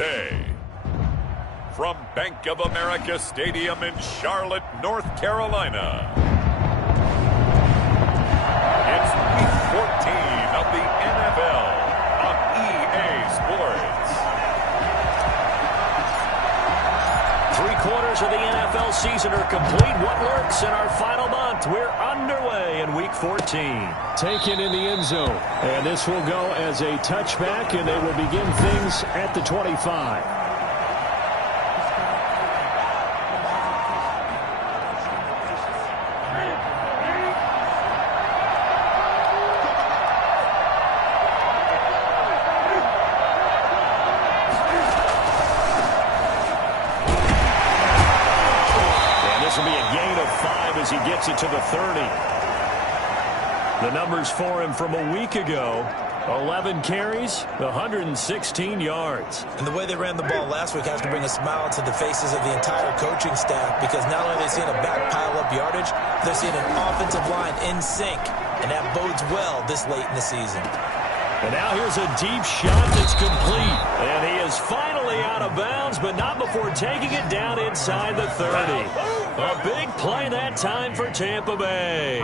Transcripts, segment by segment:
Day. From Bank of America Stadium in Charlotte, North Carolina, it's Week 14 of the NFL on EA Sports. 3/4 of the NFL season are complete. What lurks in our final month? We're underway in Week 14. Taken in the end zone. And this will go as a touchback, and they will begin things at the 25. As he gets it to the 30. The numbers for him from a week ago: 11 carries, 116 yards. And the way they ran the ball last week has to bring a smile to the faces of the entire coaching staff, because not only are they seeing a back pile up yardage, they're seeing an offensive line in sync, and that bodes well this late in the season. And now here's a deep shot that's complete. And he is finally out of bounds, but not before taking it down inside the 30. A big play that time for Tampa Bay.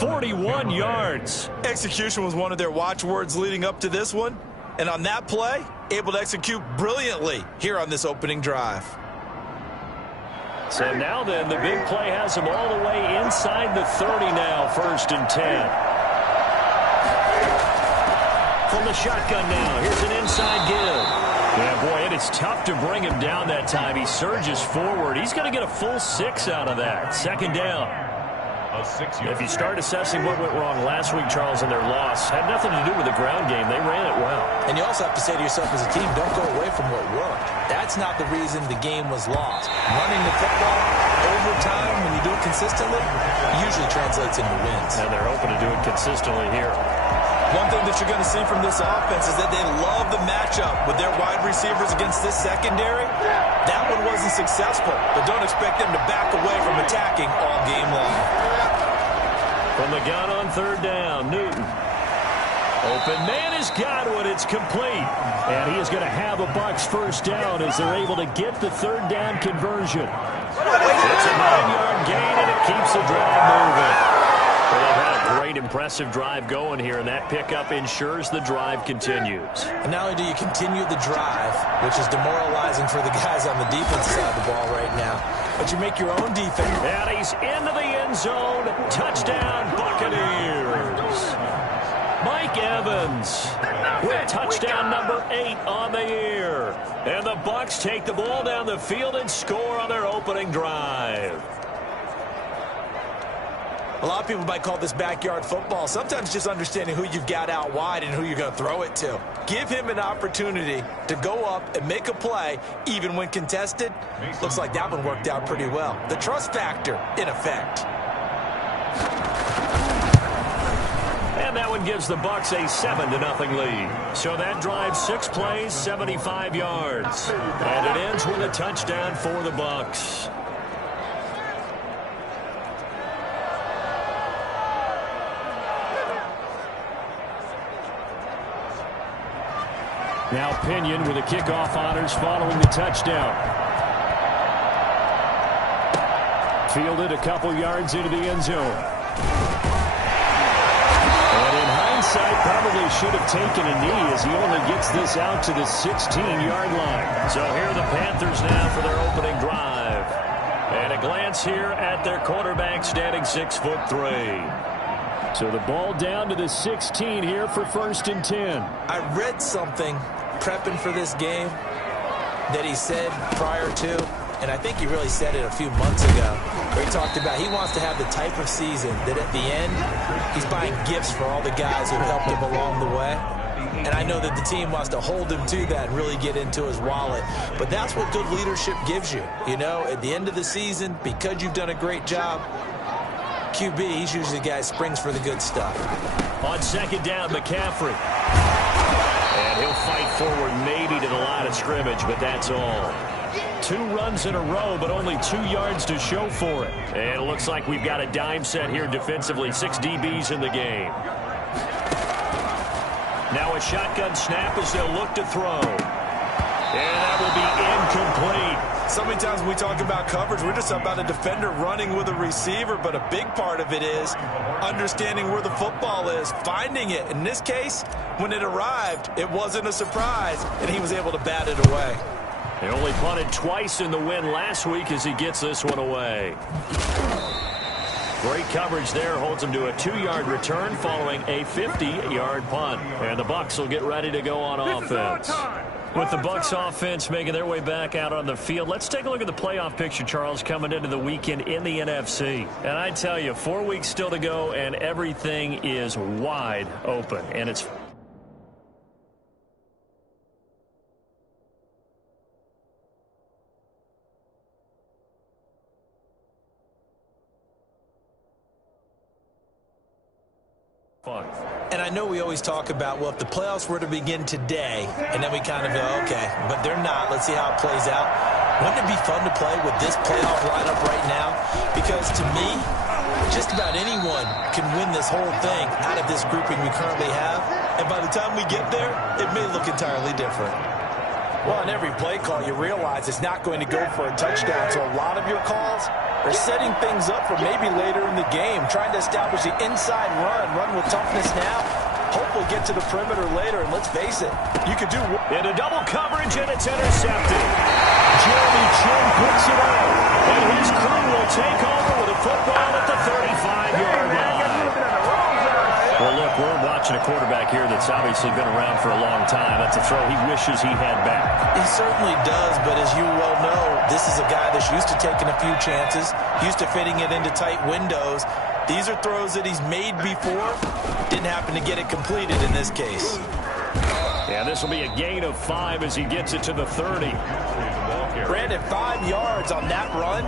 41 yards. Execution was one of their watchwords leading up to this one. And on that play, able to execute brilliantly here on this opening drive. So now then, the big play has him all the way inside the 30 now, 1st and 10. From the shotgun now, here's an inside give. Yeah, boy, and it's tough to bring him down that time. He surges forward. He's going to get a full 6 out of that. 2nd down. If you start assessing what went wrong last week, Charles, in their loss, had nothing to do with the ground game. They ran it well. And you also have to say to yourself as a team, don't go away from what worked. That's not the reason the game was lost. Running the football over time, when you do it consistently, usually translates into wins. And they're hoping to do it consistently here. One thing that you're going to see from this offense is that they love the matchup with their wide receivers against this secondary. That one wasn't successful, but don't expect them to back away from attacking all game long. From the gun on 3rd down, Newton. Open man has got one. It's complete. And he is going to have a Bucs 1st down as they're able to get the 3rd down conversion. It's a 9-yard gain, and it keeps the drive moving. Well, they've had a great, impressive drive going here, and that pickup ensures the drive continues. And not only do you continue the drive, which is demoralizing for the guys on the defense side of the ball right now, but you make your own defense. And he's into the end zone. Touchdown, Buccaneers. Mike Evans with touchdown number 8 on the year. And the Bucs take the ball down the field and score on their opening drive. A lot of people might call this backyard football. Sometimes just understanding who you've got out wide and who you're going to throw it to. Give him an opportunity to go up and make a play, even when contested. Looks like that one worked out pretty well. The trust factor in effect. And that one gives the Bucs a 7-0 lead. So that drive, 6 plays, 75 yards. And it ends with a touchdown for the Bucs. Now Pinion with the kickoff honors following the touchdown. Fielded a couple yards into the end zone. And in hindsight, probably should have taken a knee as he only gets this out to the 16-yard line. So here are the Panthers now for their opening drive. And a glance here at their quarterback standing 6'3". So the ball down to the 16 here for 1st and 10. I read something prepping for this game that he said prior to, and I think he really said it a few months ago, where he talked about he wants to have the type of season that at the end, he's buying gifts for all the guys who helped him along the way. And I know that the team wants to hold him to that and really get into his wallet. But that's what good leadership gives you. You know, at the end of the season, because you've done a great job, QB, he's usually the guy who springs for the good stuff. On 2nd down, McCaffrey. And he'll fight forward maybe to the line of scrimmage, but that's all. 2 runs in a row, but only 2 yards to show for it. And it looks like we've got a dime set here defensively. 6 DBs in the game. Now a shotgun snap as they'll look to throw. And that will be incomplete. So many times when we talk about coverage, we're just about a defender running with a receiver, but a big part of it is understanding where the football is, finding it. In this case, when it arrived, it wasn't a surprise, and he was able to bat it away. He only punted twice in the win last week as he gets this one away. Great coverage there, holds him to a 2-yard return following a 50-yard punt. And the Bucs will get ready to go on offense. With the Bucs offense making their way back out on the field, let's take a look at the playoff picture, Charles, coming into the weekend in the NFC. And I tell you, 4 weeks still to go, and everything is wide open. And it's fun. And I know we always talk about, well, if the playoffs were to begin today, and then we kind of go, okay, but they're not. Let's see how it plays out. Wouldn't it be fun to play with this playoff lineup right now? Because to me, just about anyone can win this whole thing out of this grouping we currently have. And by the time we get there, it may look entirely different. Well, on every play call, you realize it's not going to go for a touchdown. So a lot of your calls are setting things up for maybe later in the game, trying to establish the inside run with toughness now, hopefully get to the perimeter later. And let's face it, you could do into double coverage, and it's intercepted. Jeremy Chin picks it up, and his crew will take over with a football at the 35-yard line. Well, look, we're watching a quarterback here that's obviously been around for a long time. That's a throw he wishes he had back. He certainly does, but as you well know, this is a guy that's used to taking a few chances, used to fitting it into tight windows. These are throws that he's made before. Didn't happen to get it completed in this case. Yeah, this will be a gain of 5 as he gets it to the 30. Brandon, 5 yards on that run.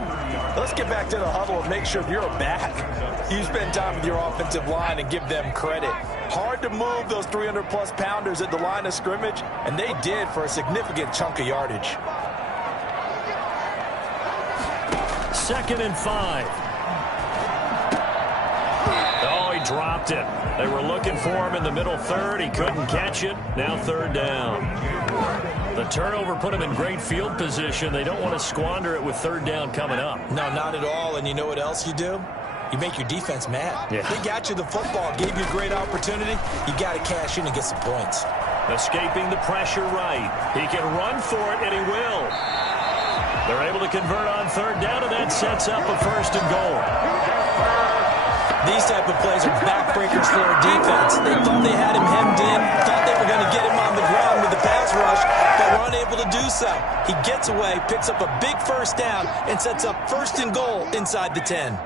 Let's get back to the huddle and make sure you're back. You spend time with your offensive line and give them credit. Hard to move those 300-plus pounders at the line of scrimmage, and they did for a significant chunk of yardage. 2nd and 5. Oh, he dropped it. They were looking for him in the middle third. He couldn't catch it. Now 3rd down. The turnover put him in great field position. They don't want to squander it with 3rd down coming up. No, not at all. And you know what else you do? You make your defense mad. Yeah. They got you the football, gave you a great opportunity. You got to cash in and get some points. Escaping the pressure right. He can run for it, and he will. They're able to convert on 3rd down, and that sets up a 1st and goal. These type of plays are backbreakers for our defense. They thought they had him hemmed in, thought they were going to get him on the ground with the pass rush, but were unable to do so. He gets away, picks up a big 1st down, and sets up 1st and goal inside the 10.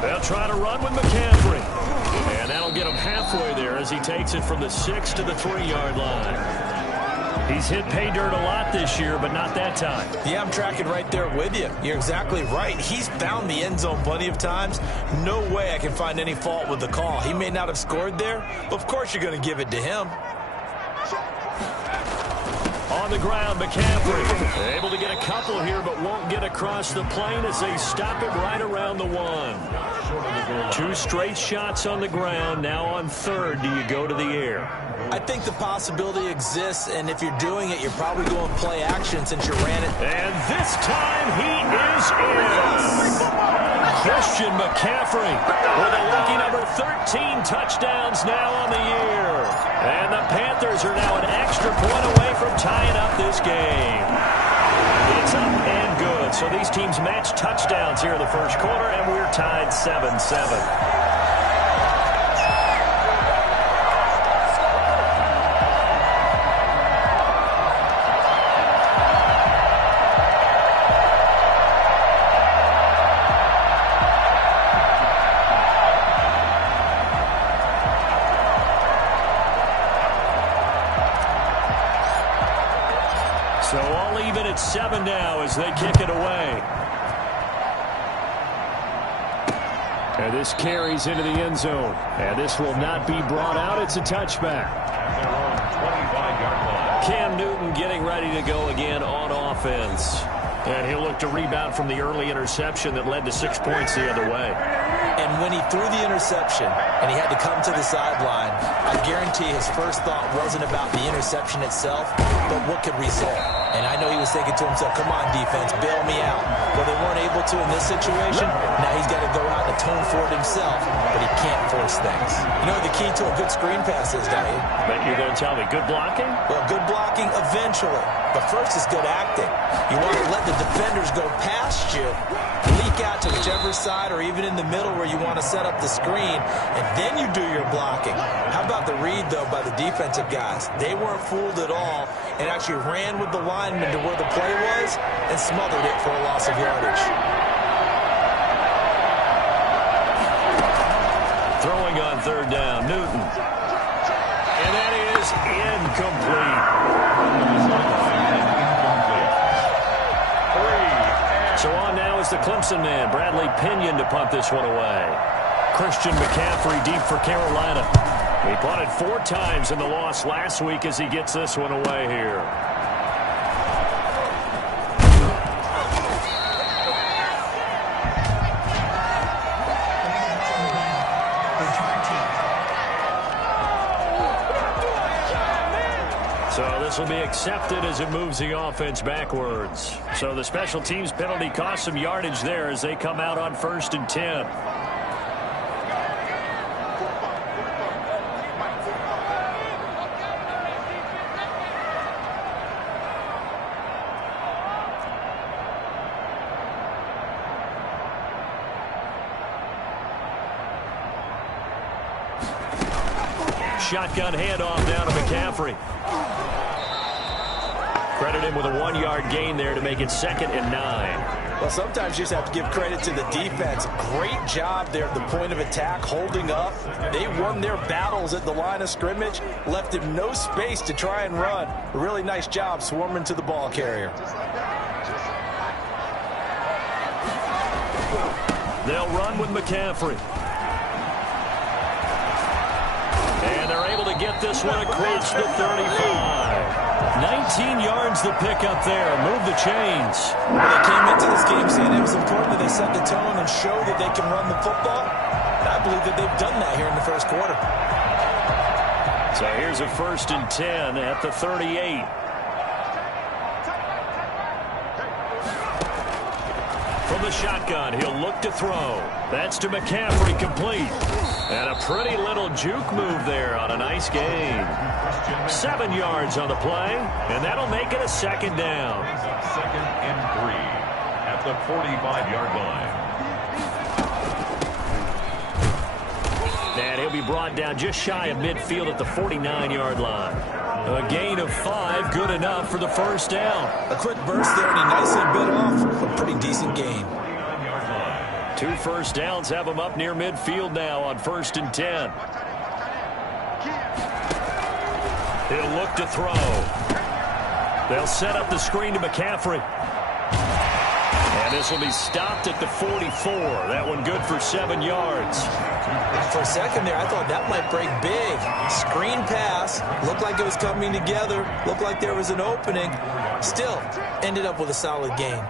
They'll try to run with McCaffrey. And that'll get him halfway there as he takes it from the 6 to the 3-yard line. He's hit pay dirt a lot this year, but not that time. Yeah, I'm tracking right there with you. You're exactly right. He's found the end zone plenty of times. No way I can find any fault with the call. He may not have scored there, but of course you're going to give it to him. On the ground, McCaffrey able to get a couple here, but won't get across the plane as they stop it right around the 1. 2 straight shots on the ground. Now on 3rd, do you go to the air? I think the possibility exists, and if you're doing it, you're probably going play action since you ran it. And this time he is in. Christian McCaffrey with a lucky number 13 touchdowns now on the year. And the Panthers are now an extra point away from tying up this game. It's up and good. So these teams match touchdowns here in the first quarter, and we're tied 7-7. So all even at 7 now as they kick it away. And this carries into the end zone. And this will not be brought out. It's a touchback. Cam Newton getting ready to go again on offense. And he'll look to rebound from the early interception that led to 6 points the other way. And when he threw the interception and he had to come to the sideline, I guarantee his first thought wasn't about the interception itself, but what could result. And I know he was thinking to himself, come on, defense, bail me out. Well, they weren't able to in this situation. Now he's got to go out and atone for it himself, but he can't force things. You know what the key to a good screen pass is, don't you? But you're going to tell me, good blocking? Well, good blocking eventually. But first is good acting. You want to let the defenders go past you, leak out to whichever side or even in the middle where you want to set up the screen, and then you do your blocking. How about the read, though, by the defensive guys? They weren't fooled at all and actually ran with the lineman to where the play was and smothered it for a loss of yardage. Throwing on third down, Newton. And that is incomplete. So on now is the Clemson man, Bradley Pinion, to punt this one away. Christian McCaffrey deep for Carolina. He punted 4 times in the loss last week as he gets this one away here. So this will be accepted as it moves the offense backwards. So the special teams penalty cost some yardage there as they come out on 1st and 10. Shotgun handoff down to McCaffrey. Credit him with a 1-yard gain there to make it 2nd and 9. Well, sometimes you just have to give credit to the defense. Great job there at the point of attack, holding up. They won their battles at the line of scrimmage, left him no space to try and run. A really nice job swarming to the ball carrier. They'll run with McCaffrey. And they're able to get this one across the 35. 19 yards to pick up there. Move the chains. They came into this game saying it was important that they set the tone and show that they can run the football. And I believe that they've done that here in the first quarter. So here's a 1st and 10 at the 38. From the shotgun, he'll look to throw. That's to McCaffrey, complete. And a pretty little juke move there on a nice gain. 7 yards on the play, and that'll make it a 2nd down. 2nd and 3 at the 45-yard line. And he'll be brought down just shy of midfield at the 49-yard line. A gain of 5, good enough for the 1st down. A quick burst there, and he nicely bit off a pretty decent gain. 2 first downs have him up near midfield now on 1st and 10. He'll look to throw. They'll set up the screen to McCaffrey. And this will be stopped at the 44. That one good for 7 yards. For a second there, I thought that might break big. Screen pass. Looked like it was coming together. Looked like there was an opening. Still, ended up with a solid gain.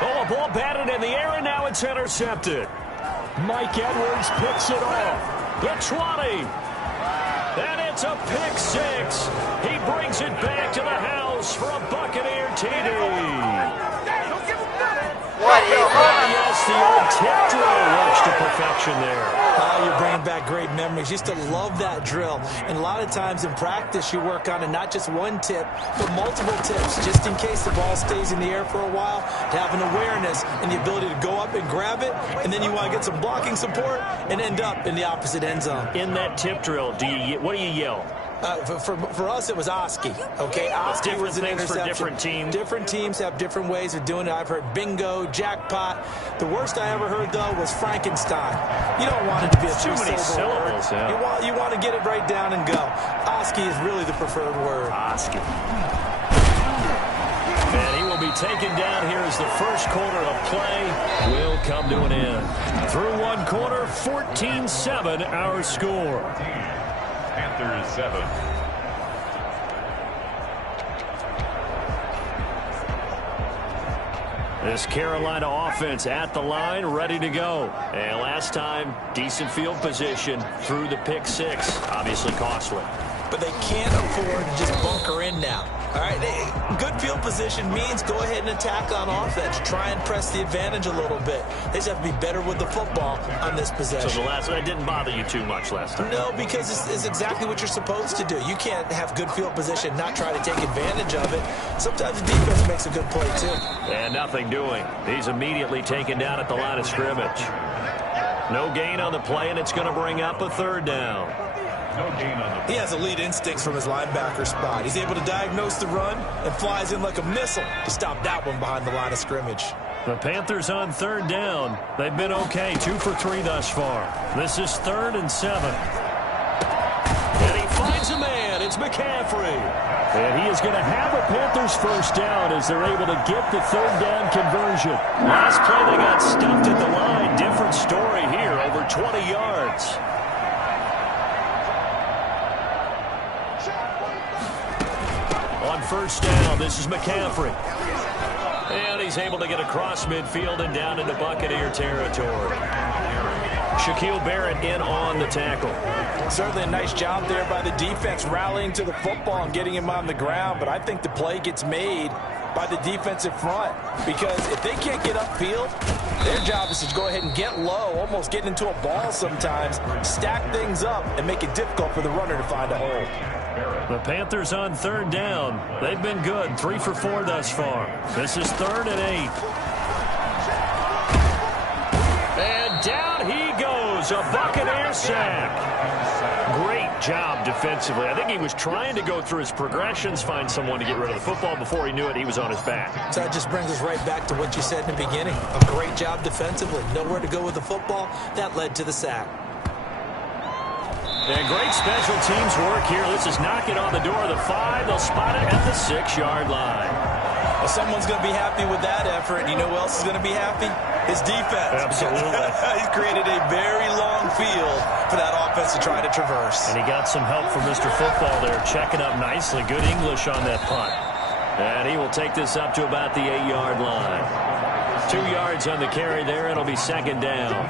Oh, a ball batted in the air, and now it's intercepted. Mike Edwards picks it off. The 20. And it's a pick 6. He brings it back to the house for a Buccaneer TD. What is that? Yes, the old tip drill works to perfection there. You're bringing back great memories. Used to love that drill. And a lot of times in practice, you work on it, not just one tip, but multiple tips, just in case the ball stays in the air for a while, to have an awareness and the ability to go up and grab it, and then you want to get some blocking support and end up in the opposite end zone. In that tip drill, what do you yell? For us, it was Oski. Okay, Oski different was an things interception. for different teams. Different teams have different ways of doing it. I've heard bingo, jackpot. The worst I ever heard, though, was Frankenstein. You don't want it to be a Too many syllables. Yeah. You want to get it right down and go. Oski is really the preferred word. Oski. And he will be taken down here as the first quarter of play will come to an end. Through one quarter, 14-7 our score. Panthers 7. This Carolina offense at the line, ready to go. And last time, decent field position through the pick six. Obviously costly. But they can't afford to just bunker in now. All right, good field position means go ahead and attack on offense. Try and press the advantage a little bit. They just have to be better with the football on this possession. So the last one didn't bother you too much last time? No, because it's exactly what you're supposed to do. You can't have good field position, not try to take advantage of it. Sometimes the defense makes a good play, too. And nothing doing. He's immediately taken down at the line of scrimmage. No gain on the play, and it's going to bring up a third down. He has elite instincts from his linebacker spot. He's able to diagnose the run and flies in like a missile to stop that one behind the line of scrimmage. The Panthers on third down. They've been okay, 2 for 3 thus far. This is 3rd and 7. And he finds a man. It's McCaffrey. And he is going to have a Panthers first down as they're able to get the third down conversion. Last play they got stuffed at the line. Different story here, over 20 yards. On first down, this is McCaffrey. And he's able to get across midfield and down into Buccaneer territory. Shaquille Barrett in on the tackle. Certainly a nice job there by the defense rallying to the football and getting him on the ground, but I think the play gets made by the defensive front because if they can't get upfield, their job is to go ahead and get low, almost get into a ball sometimes, stack things up, and make it difficult for the runner to find a hole. The Panthers on third down. They've been good, 3 for 4 thus far. This is 3rd and 8. And down he goes, a Buccaneer sack. Great job defensively. I think he was trying to go through his progressions, find someone to get rid of the football. Before he knew it, he was on his back. So that just brings us right back to what you said in the beginning. A great job defensively. Nowhere to go with the football. That led to the sack. And great special teams work here. This is knock it on the door of the 5. They'll spot it at the 6-yard line. Well, someone's going to be happy with that effort. You know who else is going to be happy? His defense. Absolutely. He's created a very long field for that offense to try to traverse. And he got some help from Mr. Football there, checking up nicely. Good English on that punt. And he will take this up to about the 8-yard line. 2 yards on the carry there. It'll be 2nd down.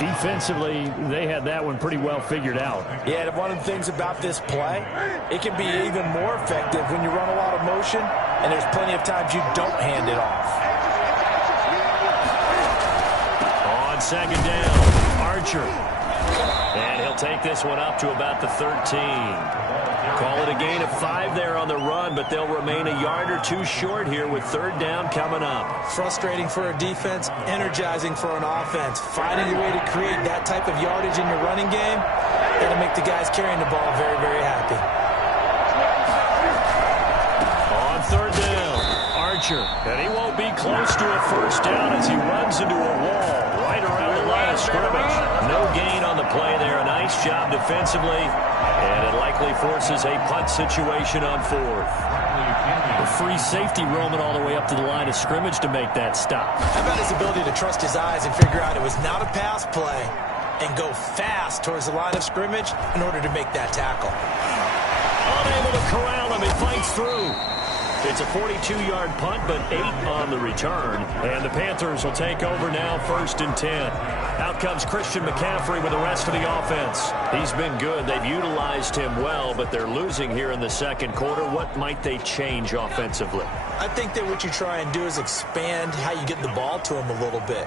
Defensively, they had that one pretty well figured out. Yeah, and one of the things about this play, it can be even more effective when you run a lot of motion, and there's plenty of times you don't hand it off. On 2nd down, Archer. And he'll take this one up to about the 13. Call it a gain of 5 there on the run, but they'll remain a yard or 2 short here with 3rd down coming up. Frustrating for a defense, energizing for an offense. Finding a way to create that type of yardage in your running game, that'll make the guys carrying the ball very, very happy. On 3rd down, Archer. And he won't be close to a first down as he runs into a wall right around the line of scrimmage. No gain on the play there. A nice job defensively. And it likely forces a punt situation on 4th. A free safety roaming all the way up to the line of scrimmage to make that stop. How about his ability to trust his eyes and figure out it was not a pass play and go fast towards the line of scrimmage in order to make that tackle. Unable to corral him. He fights through. It's a 42-yard punt, but 8 on the return. And the Panthers will take over now, 1st and 10. Out comes Christian McCaffrey with the rest of the offense. He's been good. They've utilized him well, but they're losing here in the 2nd quarter. What might they change offensively? I think that what you try and do is expand how you get the ball to him a little bit.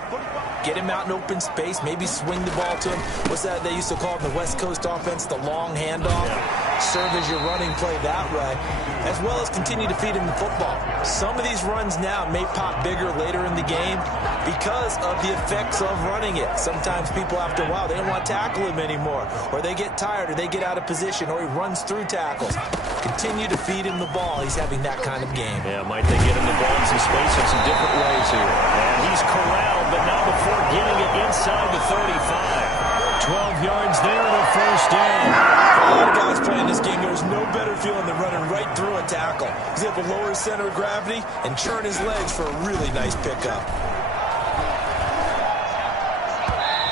Get him out in open space, maybe swing the ball to him. What's that they used to call it in the West Coast offense, the long handoff? Yeah. Serve as your running play that way, as well as continue to feed him the football. Some of these runs now may pop bigger later in the game because of the effects of running it. Sometimes people, after a while, they don't want to tackle him anymore, or they get tired, or they get out of position, or he runs through tackles. Continue to feed him the ball. He's having that kind of game. Yeah, might they get him the ball in some space in some different ways here. And he's corralled, but not before getting it inside the 35. 12 yards there and a first down. For a lot of guys playing this game, there's no better feeling than running right through a tackle. He's able to lower his center of gravity and churn his legs for a really nice pickup.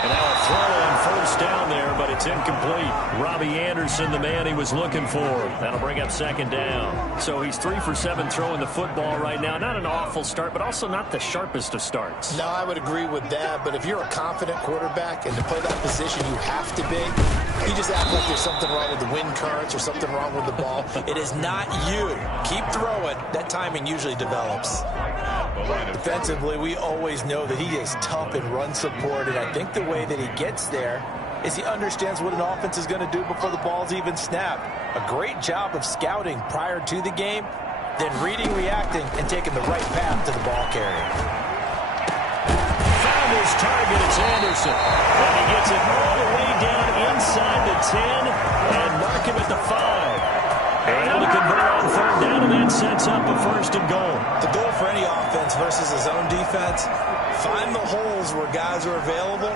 And now a throw on first down there, but It's incomplete. Robbie Anderson, the man he was looking for. That'll bring up second down. So he's 3 for 7 throwing the football right now. Not an awful start, but also not the sharpest of starts. No, I would agree with that. But if you're a confident quarterback and to play that position, you have to be. You just act like there's something wrong with the wind currents or something wrong with the ball. It is not you. Keep throwing. That timing usually develops. Defensively, we always know that he is tough in run support, and I think the way that he gets there is he understands what an offense is going to do before the ball's even snapped. A great job of scouting prior to the game, then reading, reacting, and taking the right path to the ball carrier. Found his target, it's Anderson. And he gets it all the way down inside the 10 and mark him at the 5. Able to convert on third down, and that sets up a first and goal. The goal for any offense versus his own defense, find the holes where guys are available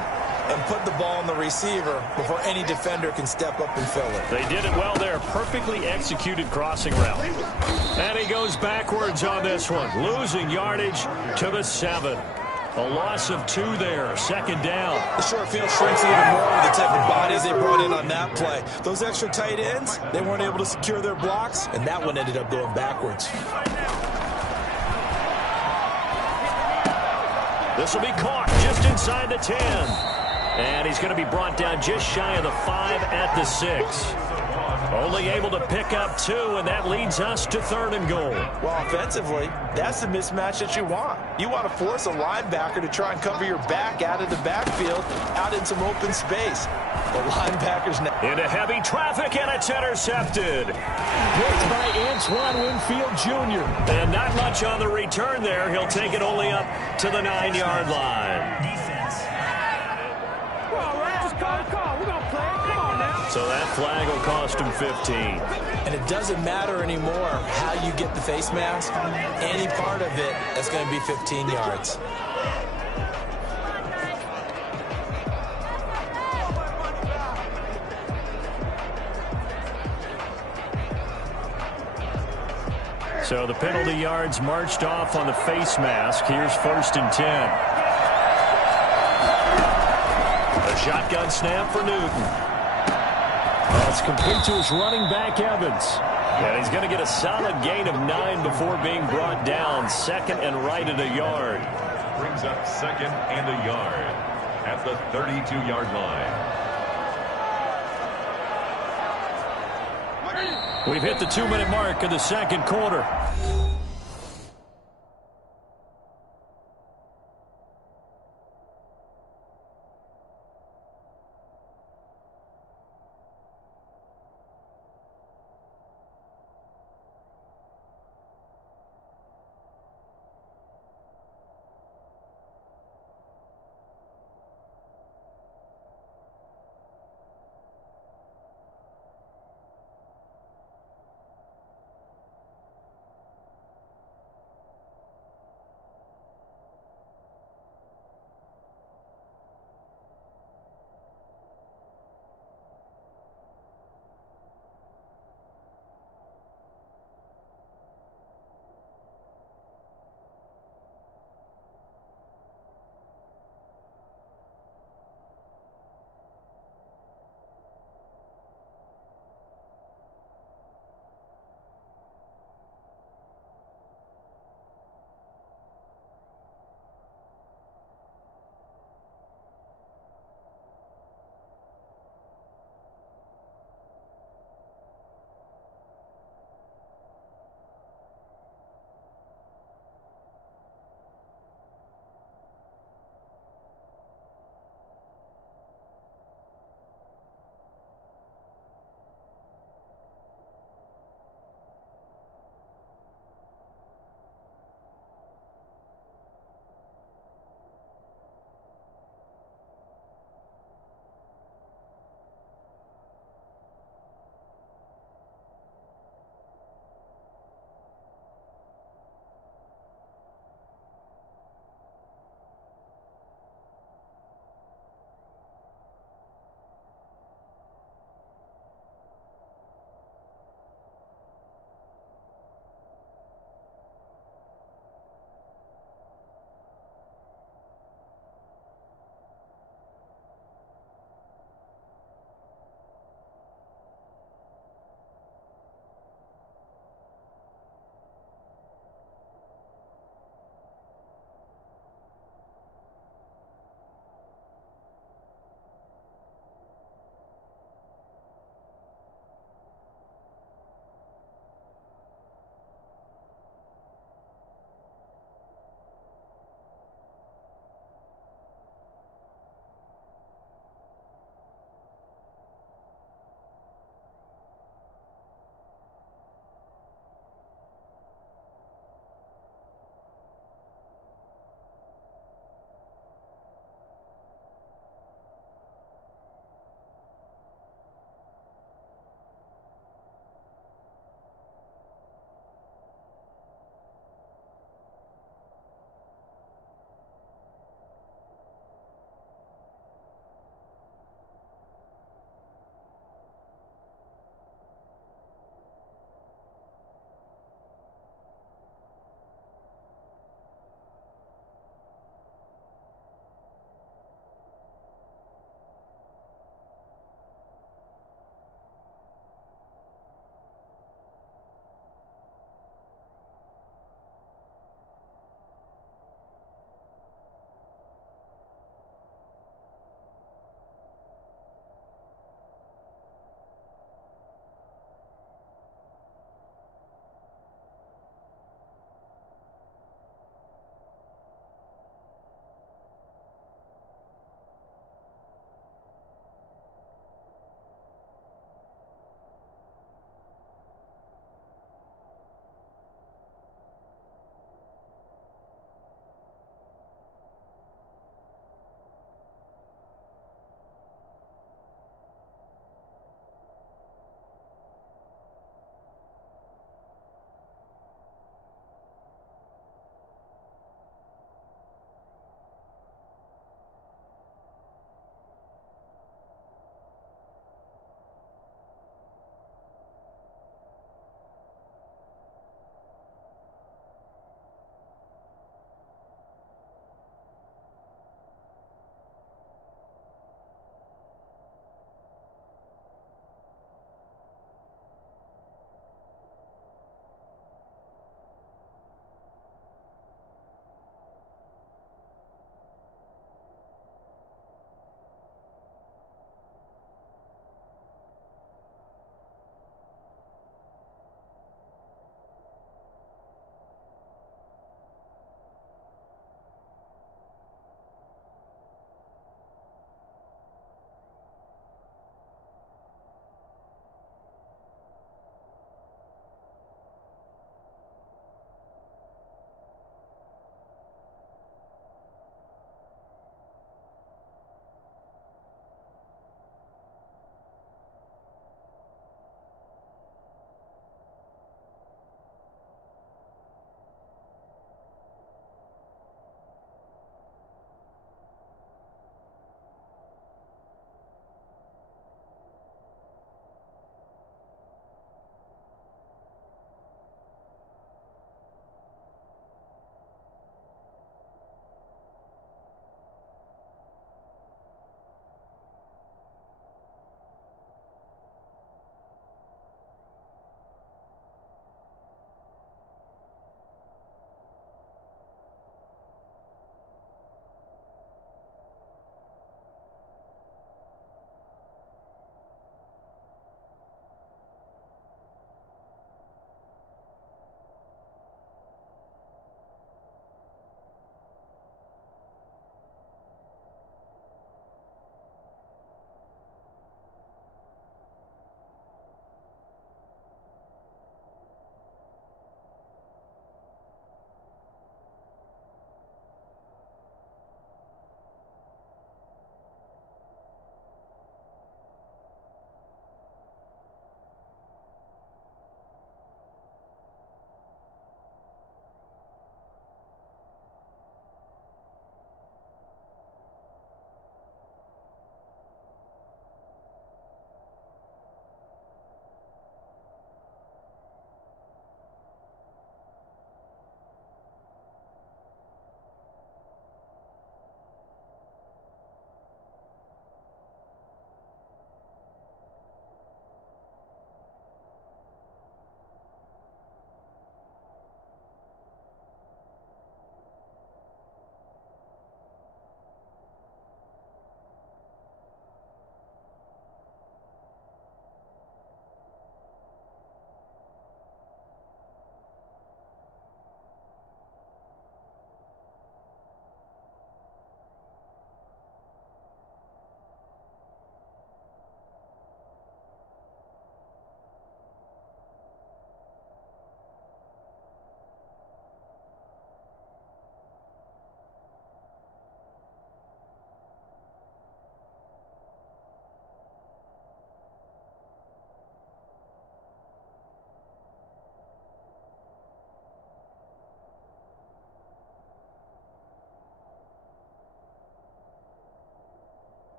and put the ball on the receiver before any defender can step up and fill it. They did it well there. Perfectly executed crossing route. And he goes backwards on this one, losing yardage to the 7. A loss of 2 there, second down. The short field shrinks even more with the type of bodies they brought in on that play. Those extra tight ends, they weren't able to secure their blocks, and that one ended up going backwards. This will be caught just inside the 10. And he's going to be brought down just shy of the 5 at the 6. Only able to pick up 2, and that leads us to third and goal. Well, offensively, that's the mismatch that you want. You want to force a linebacker to try and cover your back out of the backfield, out in some open space. The linebackers now into heavy traffic, and it's intercepted. Picked by Antoine Winfield Jr. And not much on the return there. He'll take it only up to the 9-yard line. So that flag will cost him 15. And it doesn't matter anymore how you get the face mask. Any part of it is going to be 15 yards. So the penalty yards marched off on the face mask. Here's first and 10. A shotgun snap for Newton. That's complete to his running back, Evans. And he's going to get a solid gain of 9 before being brought down. Second and right at a yard. Brings up second and a yard at the 32-yard line. We've hit the 2-minute mark of the second quarter.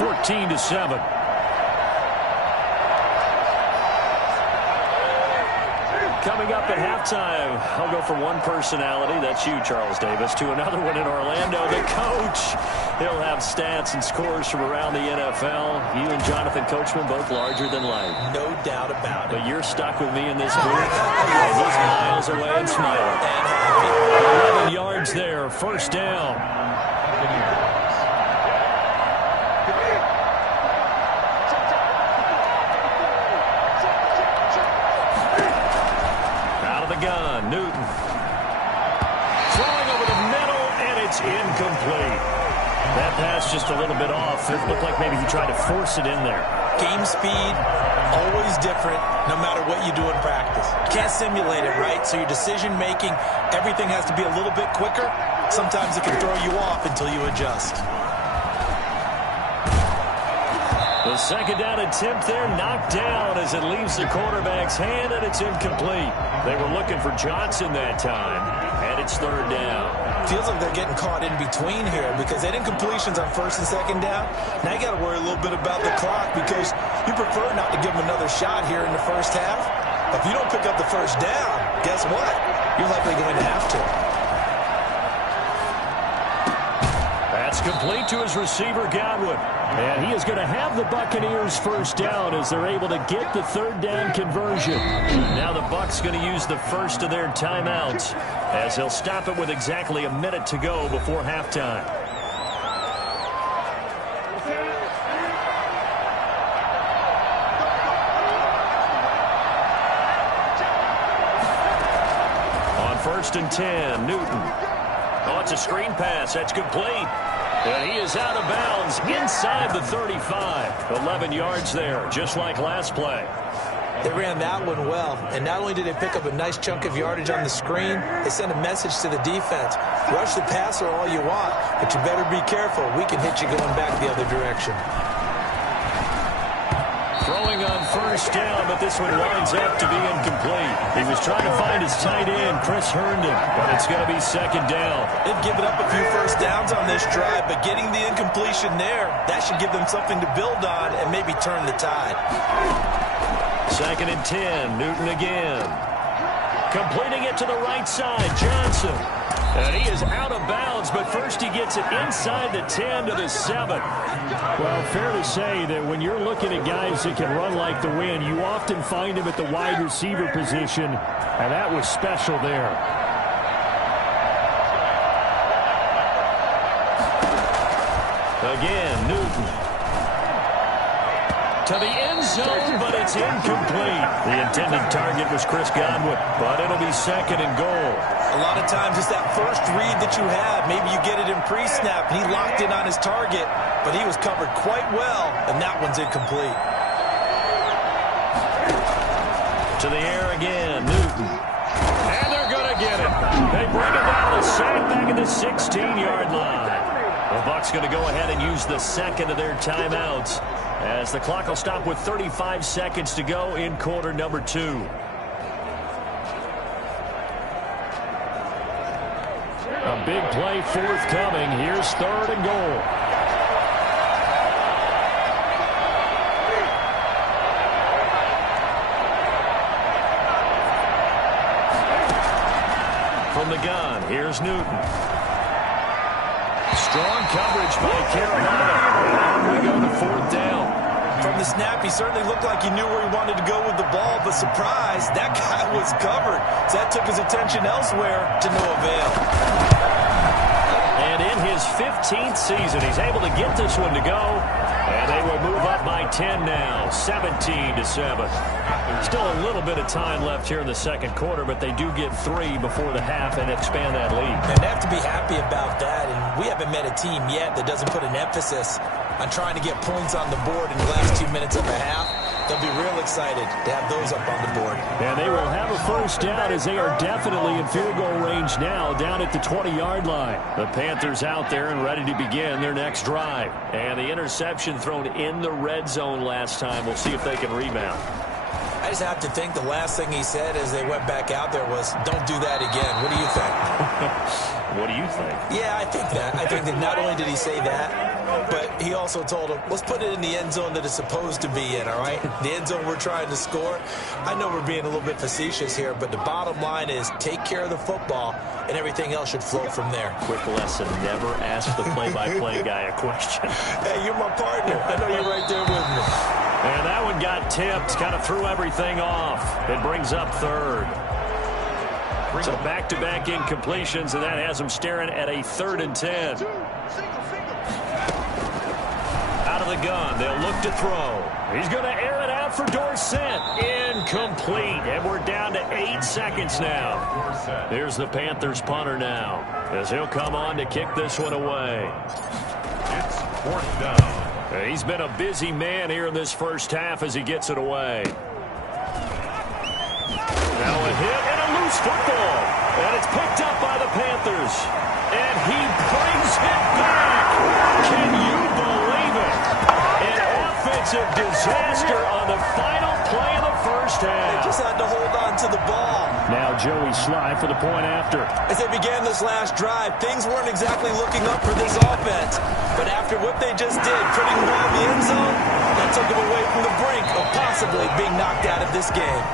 14-7. Coming up at halftime, I'll go from one personality, that's you, Charles Davis, to another one in Orlando, the coach. He'll have stats and scores from around the NFL. You and Jonathan Coachman both larger than life. No doubt about it. But you're stuck with me in this booth, and he's miles away and smiling. 11 yards there, first down. Gun, Newton. Throwing over the middle, and it's incomplete. That pass just a little bit off. It looked like maybe he tried to force it in there. Game speed, always different, no matter what you do in practice. You can't simulate it, right? So your decision-making, everything has to be a little bit quicker. Sometimes it can throw you off until you adjust. The second down attempt there knocked down as it leaves the quarterback's hand, and it's incomplete. They were looking for Johnson that time, and it's third down. Feels like they're getting caught in between here because they had incompletions on first and second down. Now you got to worry a little bit about the clock because you prefer not to give them another shot here in the first half. But if you don't pick up the first down, guess what? You're likely going to have to. That's complete to his receiver, Godwin. And he is going to have the Buccaneers first down as they're able to get the third down conversion. Now the Bucs going to use the first of their timeouts as they'll stop it with exactly a minute to go before halftime. On first and 10, Newton. Oh, it's a screen pass. That's complete. And he is out of bounds inside the 35. 11 yards there, just like last play. They ran that one well, and not only did they pick up a nice chunk of yardage on the screen, they sent a message to the defense. Rush the passer all you want, but you better be careful. We can hit you going back the other direction. Throwing on first down, but this one winds up to be incomplete. He was trying to find his tight end, Chris Herndon, but it's going to be second down. They've given up a few first downs on this drive, but getting the incompletion there, that should give them something to build on and maybe turn the tide. Second and 10, Newton again. Completing it to the right side, Johnson. And he is out of bounds, but first he gets it inside the 10 to the 7. Well, fair to say that when you're looking at guys that can run like the wind, you often find him at the wide receiver position, and that was special there. Again, Newton. To the end zone, but it's incomplete. The intended target was Chris Godwin, but it'll be second and goal. A lot of times it's that first read that you have. Maybe you get it in pre-snap, and he locked in on his target, but he was covered quite well, and that one's incomplete. To the air again, Newton. And they're going to get it. They bring it down, a sack back at the 16-yard line. The Bucs going to go ahead and use the second of their timeouts as the clock will stop with 35 seconds to go in quarter number 2. A big play forthcoming. Here's third and goal. From the gun, here's Newton. Strong coverage by Carolina. We go to fourth down. From the snap, he certainly looked like he knew where he wanted to go with the ball, but surprise, that guy was covered. So that took his attention elsewhere to no avail. And in his 15th season, he's able to get this one to go. And they will move up by 10 now, 17-7. Still a little bit of time left here in the second quarter, but they do get 3 before the half and expand that lead. And they have to be happy about that, and we haven't met a team yet that doesn't put an emphasis on trying to get points on the board in the last 2 minutes of a half. They'll be real excited to have those up on the board. And they will have a first down as they are definitely in field goal range now down at the 20-yard line. The Panthers out there and ready to begin their next drive. And the interception thrown in the red zone last time. We'll see if they can rebound. I just have to think the last thing he said as they went back out there was, don't do that again. What do you think? What do you think? Yeah, I think that. I think that not only did he say that, But he also told him, let's put it in the end zone that it's supposed to be in, all right? The end zone we're trying to score. I know we're being a little bit facetious here, but the bottom line is take care of the football, and everything else should flow from there. Quick lesson, never ask the play-by-play guy a question. Hey, you're my partner. I know you're right there with me. And that one got tipped, kind of threw everything off. It brings up third. So back-to-back incompletions, and that has him staring at a 3rd and 10. Out of the gun, they'll look to throw. He's going to air it out for Dorsett. Incomplete, and we're down to 8 seconds now. Here's the Panthers punter now, as he'll come on to kick this one away. It's 4th down. He's been a busy man here in this first half as he gets it away. Now a hit and a loose football. And it's picked up by the Panthers. And he brings it back. Can you believe it? An offensive disaster on the final play of the first half. They just had to hold on to the ball. Now Joey Sly for the point after. As they began this last drive, things weren't exactly looking up for this offense. But after what they just did, putting the ball in the end zone, that took them away from the brink of possibly being knocked out of this game.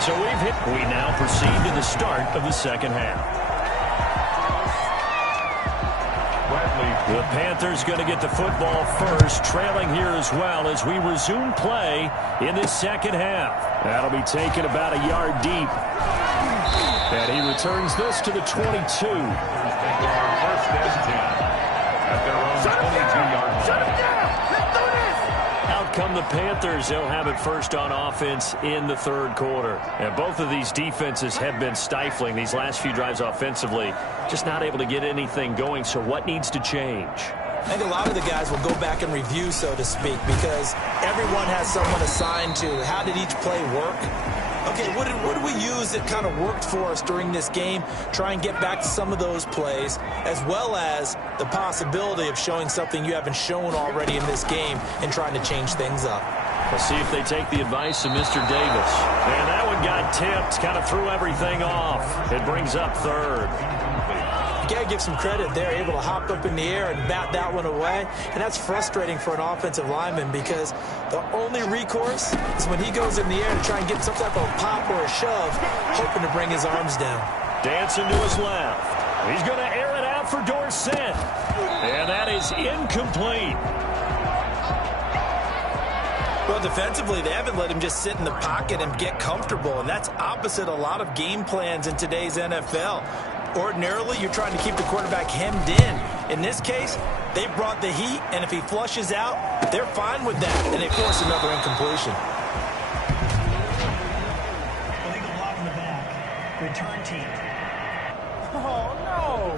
So we now proceed to the start of the second half. The Panthers going to get the football first, trailing here as well as we resume play in this second half. That'll be taken about a yard deep. And he returns this to the 22. First and 10 at their own 22-yard line. Shut him down! Let's do this! Out come the Panthers. They'll have it first on offense in the 3rd quarter. And both of these defenses have been stifling these last few drives offensively. Just not able to get anything going. So what needs to change? I think a lot of the guys will go back and review, so to speak, because everyone has someone assigned to how did each play work. Okay, what did we use that kind of worked for us during this game? Try and get back to some of those plays, as well as the possibility of showing something you haven't shown already in this game and trying to change things up. We'll see if they take the advice of Mr. Davis. And that one got tipped, kind of threw everything off. It brings up 3rd. You got to give some credit. They're able to hop up in the air and bat that one away. And that's frustrating for an offensive lineman because the only recourse is when he goes in the air to try and get some type of pop or a shove, hoping to bring his arms down. Dancing to his left. He's going to air it out for Dorsett. And that is incomplete. Well, defensively, they haven't let him just sit in the pocket and get comfortable, and that's opposite a lot of game plans in today's NFL. Ordinarily, you're trying to keep the quarterback hemmed in. In this case, they brought the heat, and if he flushes out, they're fine with that, and they force another incompletion. Illegal block in the back. Return team. Oh, no!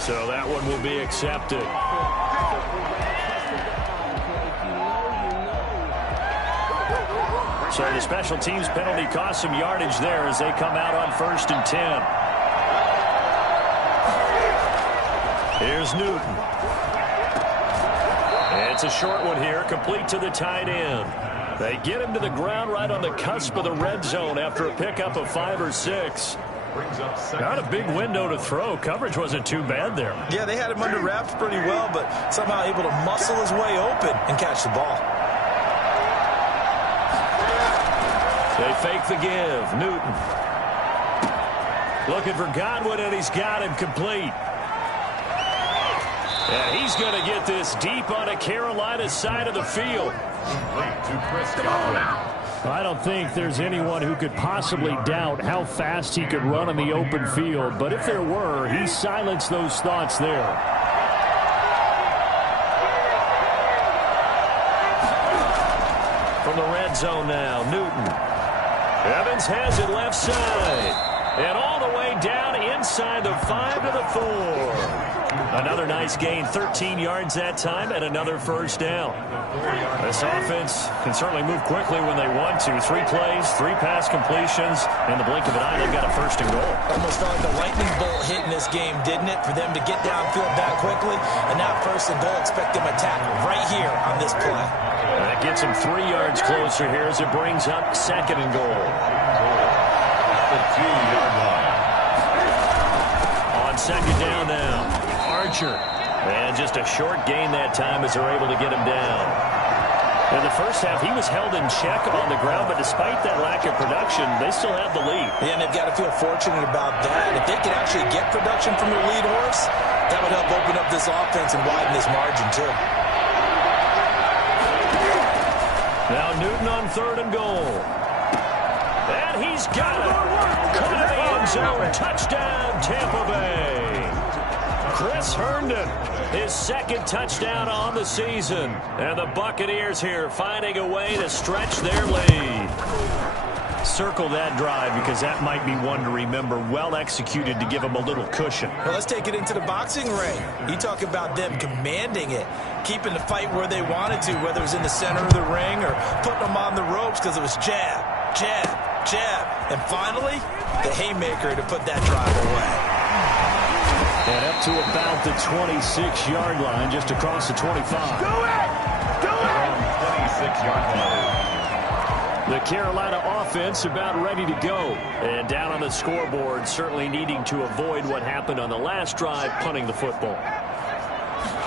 So that one will be accepted. So the special teams penalty cost some yardage there as they come out on 1st and 10. Here's Newton. It's a short one here, complete to the tight end. They get him to the ground right on the cusp of the red zone after a pickup of 5 or 6. Not a big window to throw. Coverage wasn't too bad there. Yeah, they had him under wraps pretty well, but somehow able to muscle his way open and catch the ball. They fake the give. Newton. Looking for Godwin, and he's got him complete. And he's going to get this deep on a Carolina side of the field. I don't think there's anyone who could possibly doubt how fast he could run in the open field. But if there were, he silenced those thoughts there. From the red zone now, Newton. Evans has it left side. And all the way down inside the 5 to the 4. Another nice gain, 13 yards that time, and another first down. This offense can certainly move quickly when they want to. 3 plays, 3 pass completions. In the blink of an eye, they've got a first and goal. Almost felt like a lightning bolt hit in this game, didn't it? For them to get downfield that quickly. And now first and goal, expect them to attack right here on this play. And that gets them 3 yards closer here as it brings up 2nd and goal. The 2-yard line. On 2nd down now. Archer. And just a short gain that time as they're able to get him down. In the first half, he was held in check on the ground, but despite that lack of production, they still have the lead. Yeah, and they've got to feel fortunate about that. If they could actually get production from their lead horse, that would help open up this offense and widen this margin, too. Now Newton on 3rd and goal. And he's got it. Caught in the end zone. Touchdown, Tampa Bay. Chris Herndon, his 2nd touchdown on the season. And the Buccaneers here finding a way to stretch their lead. Circle that drive because that might be one to remember. Well executed to give them a little cushion. Well, let's take it into the boxing ring. You talk about them commanding it, keeping the fight where they wanted to, whether it was in the center of the ring or putting them on the ropes because it was jab, jab, jab. And finally, the haymaker to put that drive away. And up to about the 26-yard line, just across the 25. Do it! Do it! 26-yard line. The Carolina offense about ready to go. And down on the scoreboard, certainly needing to avoid what happened on the last drive, punting the football.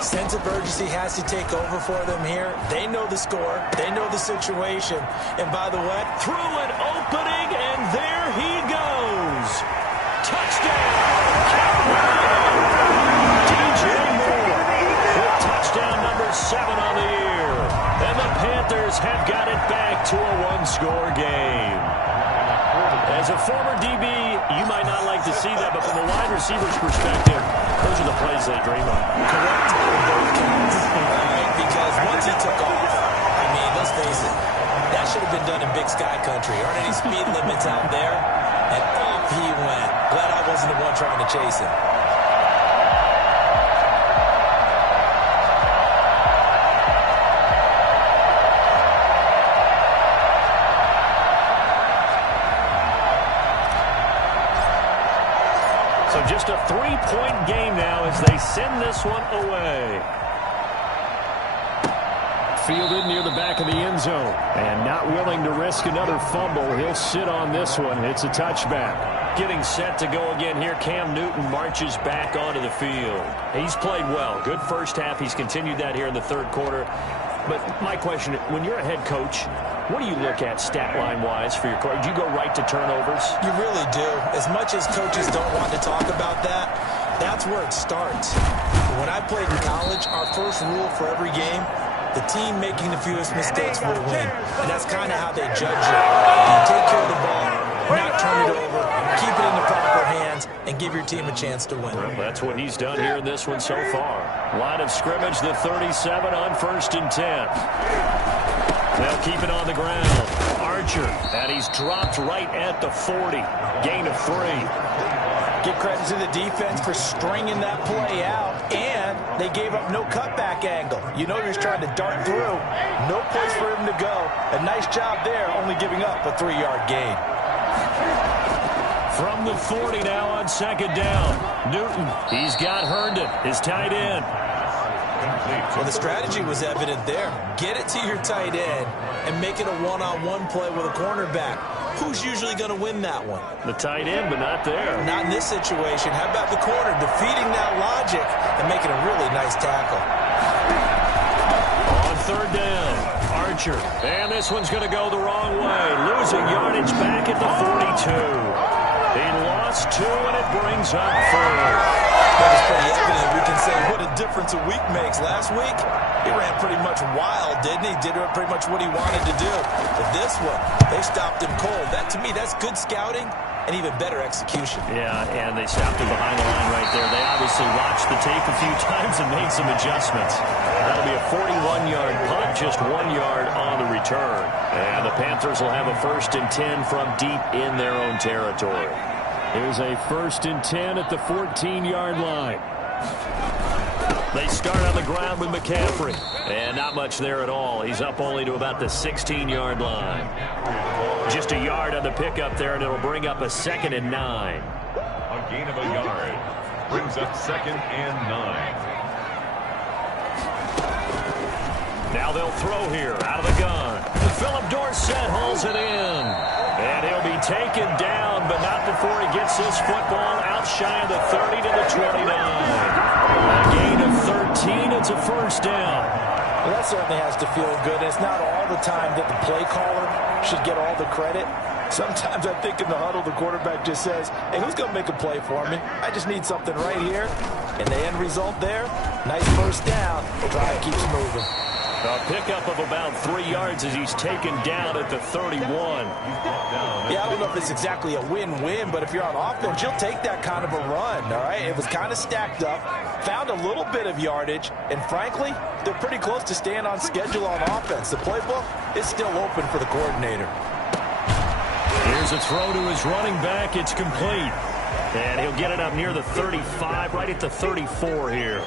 Sense of urgency has to take over for them here. They know the score. They know the situation. And by the way, through an opening, and there he goes. Touchdown, Carolina! DJ Moore with touchdown number 7 on the year. And the Panthers have got it back to a one-score game. As a former DB, you might not like to see that, but from a wide receiver's perspective, those are the plays they dream of. correct in both counts. Right? Because once he took off, I mean, let's face it, that should have been done in Big Sky Country. Aren't any speed limits out there? And off he went. Glad I wasn't the one trying to chase him. So just a 3-point game now as they send this one away. Fielded near the back of the end zone. And not willing to risk another fumble. He'll sit on this one. It's a touchback. Getting set to go again here. Cam Newton marches back onto the field. He's played well. Good first half. He's continued that here in the 3rd quarter. But my question, when you're a head coach, what do you look at stat line-wise for your coach? Do you go right to turnovers? You really do. As much as coaches don't want to talk about that, that's where it starts. When I played in college, our first rule for every game, the team making the fewest mistakes will win. And that's kind of how they judge you. You take care of the ball, not turn it over, keep it in the proper hands, and give your team a chance to win. Well, that's what he's done here in this one so far. Line of scrimmage, the 37 on 1st and 10. They'll keep it on the ground. Archer, and he's dropped right at the 40. Gain of 3. Give credit to the defense for stringing that play out, and they gave up no cutback angle. You know he's trying to dart through. No place for him to go. A nice job there, only giving up a 3-yard gain. From the 40 now on 2nd down. Newton, he's got Herndon, his tight end. Well, the strategy was evident there. Get it to your tight end and make it a one-on-one play with a cornerback. Who's usually going to win that one? The tight end, but not there. Not in this situation. How about the corner defeating that logic and making a really nice tackle? On 3rd down, Archer. And this one's going to go the wrong way. Losing yardage back at the 42. He lost 2, and it brings up 4. That is pretty evident. We can say what a difference a week makes. Last week, he ran pretty much wild, didn't he? Did pretty much what he wanted to do. But this one, they stopped him cold. That, to me, that's good scouting and even better execution. Yeah, and they stopped him behind the line right there. They obviously watched the tape a few times and made some adjustments. That'll be a 41-yard punt, just 1 yard on the return. And the Panthers will have a 1st and 10 from deep in their own territory. Here's a 1st and 10 at the 14-yard line. They start on the ground with McCaffrey. And not much there at all. He's up only to about the 16-yard line. Just a yard on the pickup there, and it'll bring up a 2nd and 9. A gain of a yard brings up 2nd and 9. Now they'll throw here out of the gun. Philip Dorsett hauls it in. And he'll be taken down, but not before he gets this football out shy of the 30 to the 29. A gain of first down. Well, that certainly has to feel good. It's not all the time that the play caller should get all the credit. Sometimes I think in the huddle, the quarterback just says, hey, who's going to make a play for me? I just need something right here. And the end result there, nice first down. The drive keeps moving. A pickup of about 3 yards as he's taken down at the 31. Yeah, I don't know if it's exactly a win-win, but if you're on offense, you'll take that kind of a run, all right? It was kind of stacked up, found a little bit of yardage, and frankly, they're pretty close to staying on schedule on offense. The playbook is still open for the coordinator. Here's a throw to his running back. It's complete. And he'll get it up near the 35, right at the 34 here.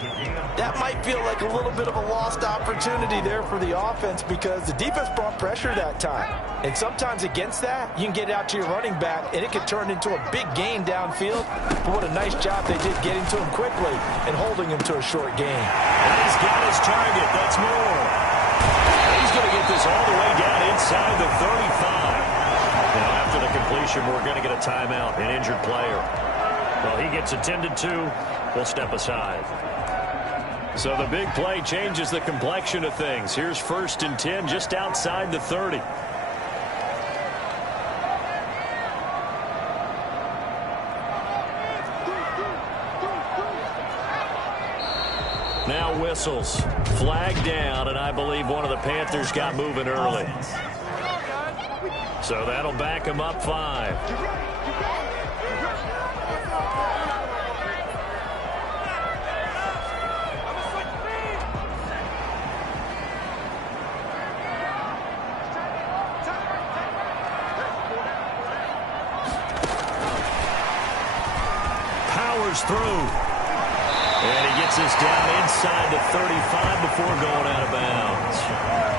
That might feel like a little bit of a lost opportunity there for the offense because the defense brought pressure that time. And sometimes against that, you can get out to your running back, and it could turn into a big gain downfield. But what a nice job they did getting to him quickly and holding him to a short gain. And he's got his target. That's more. He's going to get this all the way down inside the 35. Now, after the completion, we're going to get a timeout, an injured player. Well, he gets attended to. We'll step aside. So the big play changes the complexion of things. Here's 1st and 10 just outside the 30. Now whistles. Flag down, and I believe one of the Panthers got moving early. So that'll back him up 5. Powers through. And he gets this down inside the 35 before going out of bounds.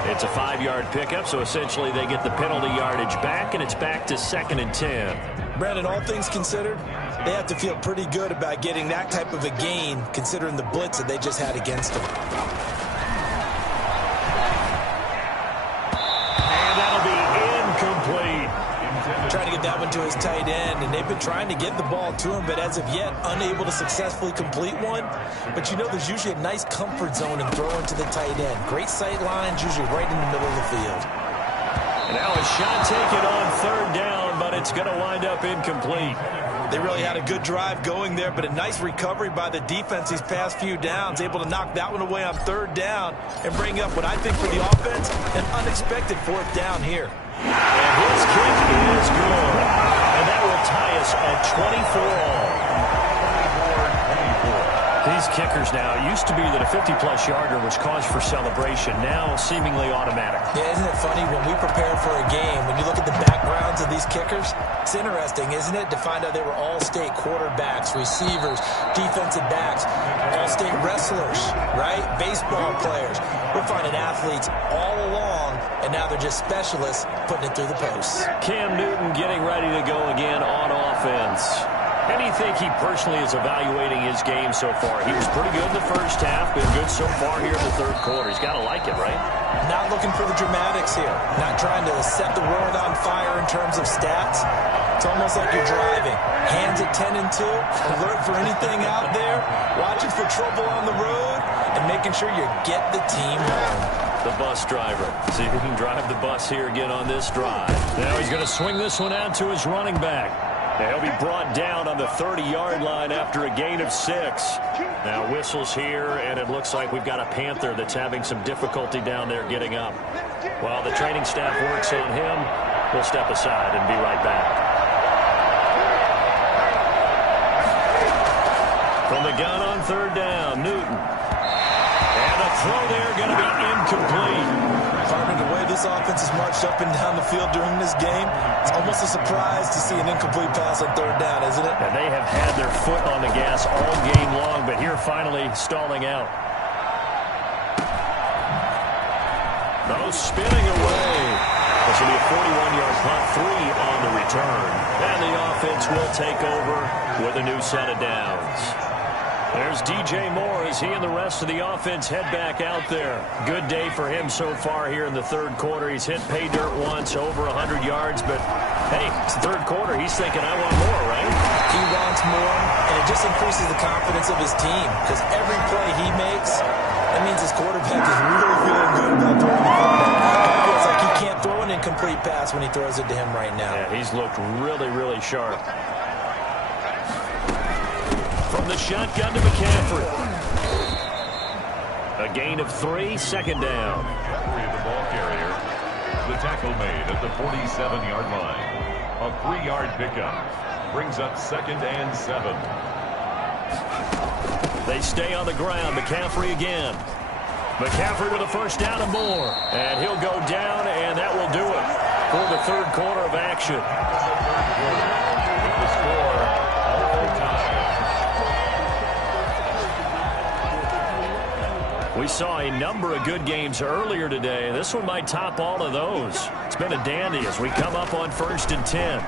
It's a 5-yard pickup, so essentially they get the penalty yardage back, and it's back to 2nd and 10. Brandon, all things considered, they have to feel pretty good about getting that type of a gain, considering the blitz that they just had against them. And that'll be incomplete. Trying to get that one to his tight end, and they've been trying to get the ball to him, but as of yet, unable to successfully complete one. But you know, there's usually a nice comfort zone in throwing to the tight end. Great sight lines, usually right in the middle of the field. And now a shot taken on 3rd down, but it's going to wind up incomplete. They really had a good drive going there, but a nice recovery by the defense these past few downs, able to knock that one away on 3rd down and bring up what I think for the offense, an unexpected 4th down here. And his kick is good. And that will tie us at 24 all. These kickers now, it used to be that a 50-plus yarder was cause for celebration. Now seemingly automatic. Yeah, isn't it funny when we prepare for a game, when you look at the backgrounds of these kickers, it's interesting, isn't it, to find out they were all-state quarterbacks, receivers, defensive backs, all-state wrestlers, right? Baseball players. We're finding athletes all along, and now they're just specialists putting it through the posts. Cam Newton getting ready to go again on offense. And do you think he personally is evaluating his game so far? He was pretty good in the first half, been good so far here in the 3rd quarter. He's got to like it, right? Not looking for the dramatics here. Not trying to set the world on fire in terms of stats. It's almost like you're driving. Hands at 10 and 2, alert for anything out there, watching for trouble on the road, and making sure you get the team home. The bus driver. See if he can drive the bus here again on this drive. Now he's going to swing this one out to his running back. Now he'll be brought down on the 30-yard line after a gain of 6. Now whistles here, and it looks like we've got a Panther that's having some difficulty down there getting up. While the training staff works on him, we'll step aside and be right back. From the gun on 3rd down, Newton. And a throw there going to be incomplete. Partner, the way this offense has marched up and down the field during this game, it's almost a surprise to see an incomplete pass on 3rd down, isn't it? And they have had their foot on the gas all game long, but here finally stalling out. No, spinning away. This will be a 41-yard punt, 3 on the return. And the offense will take over with a new set of downs. There's DJ Moore as he and the rest of the offense head back out there. Good day for him so far here in the 3rd quarter. He's hit pay dirt once, over 100 yards, but hey, it's the 3rd quarter. He's thinking, I want more, right? He wants more, and it just increases the confidence of his team because every play he makes, That means his quarterback is really feeling good about throwing the football. It feels like he can't throw an incomplete pass when he throws it to him right now. Yeah, he's looked really, really sharp. From the shotgun to McCaffrey. A gain of 3, second down. The ball carrier. The tackle made at the 47-yard line. A 3-yard pickup. Brings up 2nd and 7. They stay on the ground. McCaffrey again. McCaffrey with a first down and more. And he'll go down, and that will do it for the third quarter of action. The score, all time. We saw a number of good games earlier today. This one might top all of those. It's been a dandy as we come up on 1st and 10.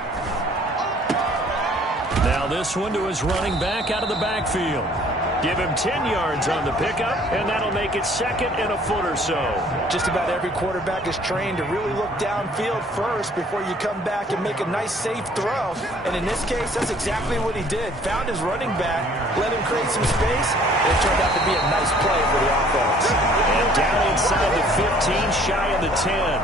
Now this one to his running back out of the backfield. Give him 10 yards on the pickup, and that'll make it 2nd and a foot or so. Just about every quarterback is trained to really look downfield first before you come back and make a nice, safe throw. And in this case, that's exactly what he did. Found his running back, let him create some space, and it turned out to be a nice play for the offense. And down inside the 15, shy of the 10.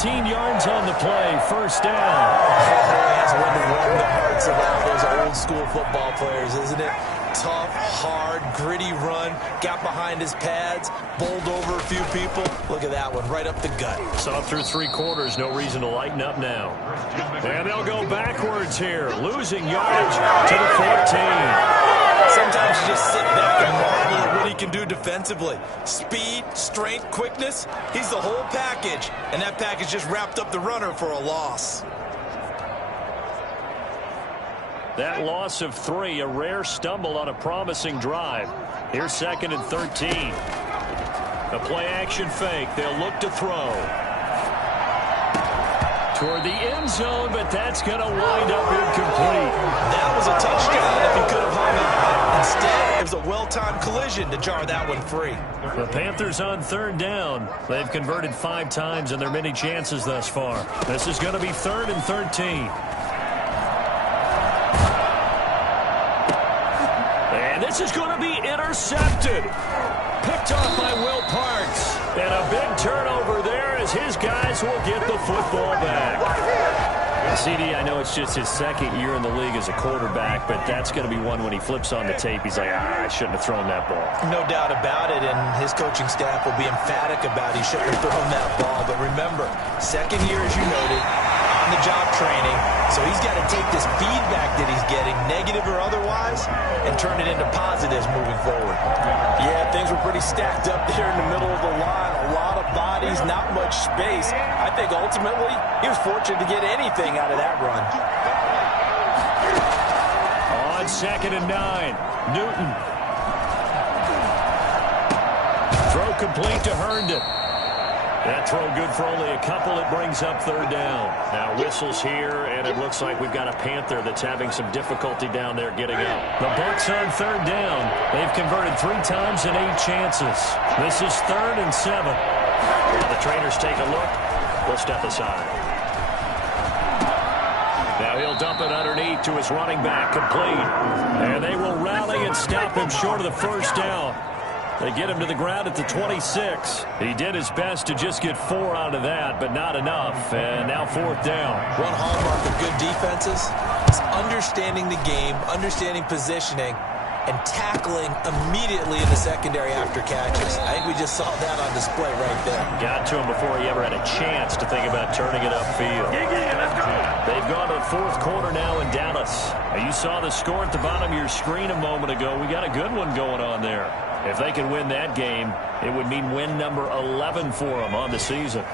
15 yards on the play, first down. That's one to warm the hearts of all those old-school football players, isn't it? Tough, hard, gritty run, got behind his pads, bowled over a few people. Look at that one, right up the gut. Saw through 3 quarters, no reason to lighten up now. And they'll go backwards here, losing yardage to the 14. Sometimes you just sit back and marvel at what he can do defensively. Speed, strength, quickness, he's the whole package. And that package just wrapped up the runner for a loss. That loss of 3, a rare stumble on a promising drive. Here's 2nd and 13. A play-action fake. They'll look to throw. Toward the end zone, but that's going to wind up incomplete. That was a touchdown if he could have hung on. Instead, it was a well-timed collision to jar that one free. The Panthers on 3rd down. They've converted 5 times in their many chances thus far. This is going to be 3rd and 13. And this is going to be intercepted. Picked off by Will Parks. And a big turnover there as his guys will get the football back. CD, I know it's just his 2nd year in the league as a quarterback, but that's going to be one when he flips on the tape. He's like, I shouldn't have thrown that ball. No doubt about it, and his coaching staff will be emphatic about he shouldn't have thrown that ball. But remember, 2nd year, as you noted, on-the-job training, so he's got to take this feedback that he's getting, negative or otherwise, and turn it into positives moving forward. Yeah, things were pretty stacked up there in the middle of the line. A lot of bodies, not much space. I think ultimately he was fortunate to get anything out of that run. On 2nd and 9, Newton. Throw complete to Herndon. That throw good for only a couple. It brings up 3rd down. Now whistles here, and it looks like we've got a Panther that's having some difficulty down there getting up. The Bucs on 3rd down. They've converted 3 times in 8 chances. This is 3rd and 7. Now the trainers take a look. We'll step aside. Now he'll dump it underneath to his running back, complete. And they will rally and stop him short of the first down. They get him to the ground at the 26. He did his best to just get 4 out of that, but not enough. And now 4th down. One hallmark of good defenses is understanding the game, understanding positioning, and tackling immediately in the secondary after catches. I think we just saw that on display right there. Got to him before he ever had a chance to think about turning it upfield. They've gone to the 4th quarter now in Dallas. Now, you saw the score at the bottom of your screen a moment ago. We got a good one going on there. If they can win that game, it would mean win number 11 for them on the season.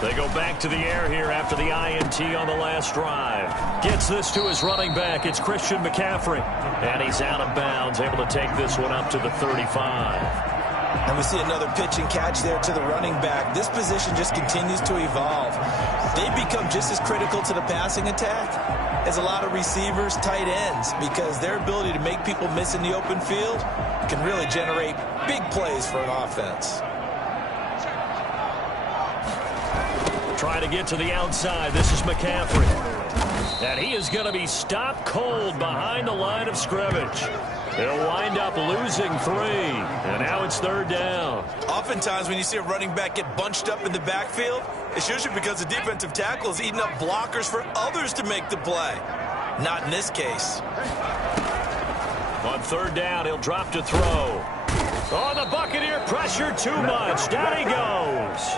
They go back to the air here after the INT on the last drive. Gets this to his running back. It's Christian McCaffrey. And he's out of bounds, able to take this one up to the 35. And we see another pitch and catch there to the running back. This position just continues to evolve. They become just as critical to the passing attack as a lot of receivers, tight ends, because their ability to make people miss in the open field can really generate big plays for an offense. Trying to get to the outside. This is McCaffrey. And he is going to be stopped cold behind the line of scrimmage. He'll wind up losing 3. And now it's 3rd down. Oftentimes when you see a running back get bunched up in the backfield, it's usually because the defensive tackle is eating up blockers for others to make the play. Not in this case. On 3rd down, he'll drop to throw. Oh, the Buccaneer pressure too much. Down he goes.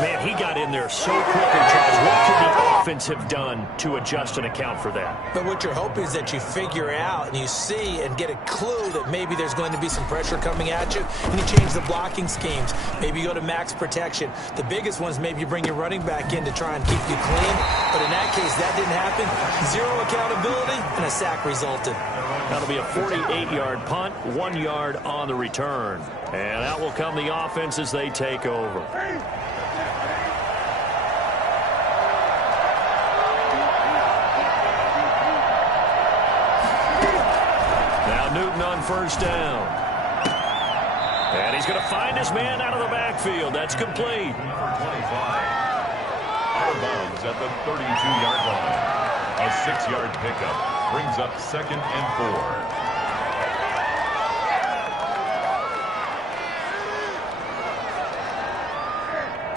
Man, he got in there so quickly, Charles. What could the offense have done to adjust and account for that? But what you're hoping is that you figure out and you see and get a clue that maybe there's going to be some pressure coming at you, and you change the blocking schemes. Maybe you go to max protection. The biggest one is maybe you bring your running back in to try and keep you clean. But in that case, that didn't happen. 0 accountability, and a sack resulted. That'll be a 48-yard punt, 1 yard on the return. And out will come the offense as they take over. Newton on 1st down. And he's going to find his man out of the backfield. That's complete. 25. Out of bounds at the 32-yard line. A 6-yard pickup brings up 2nd and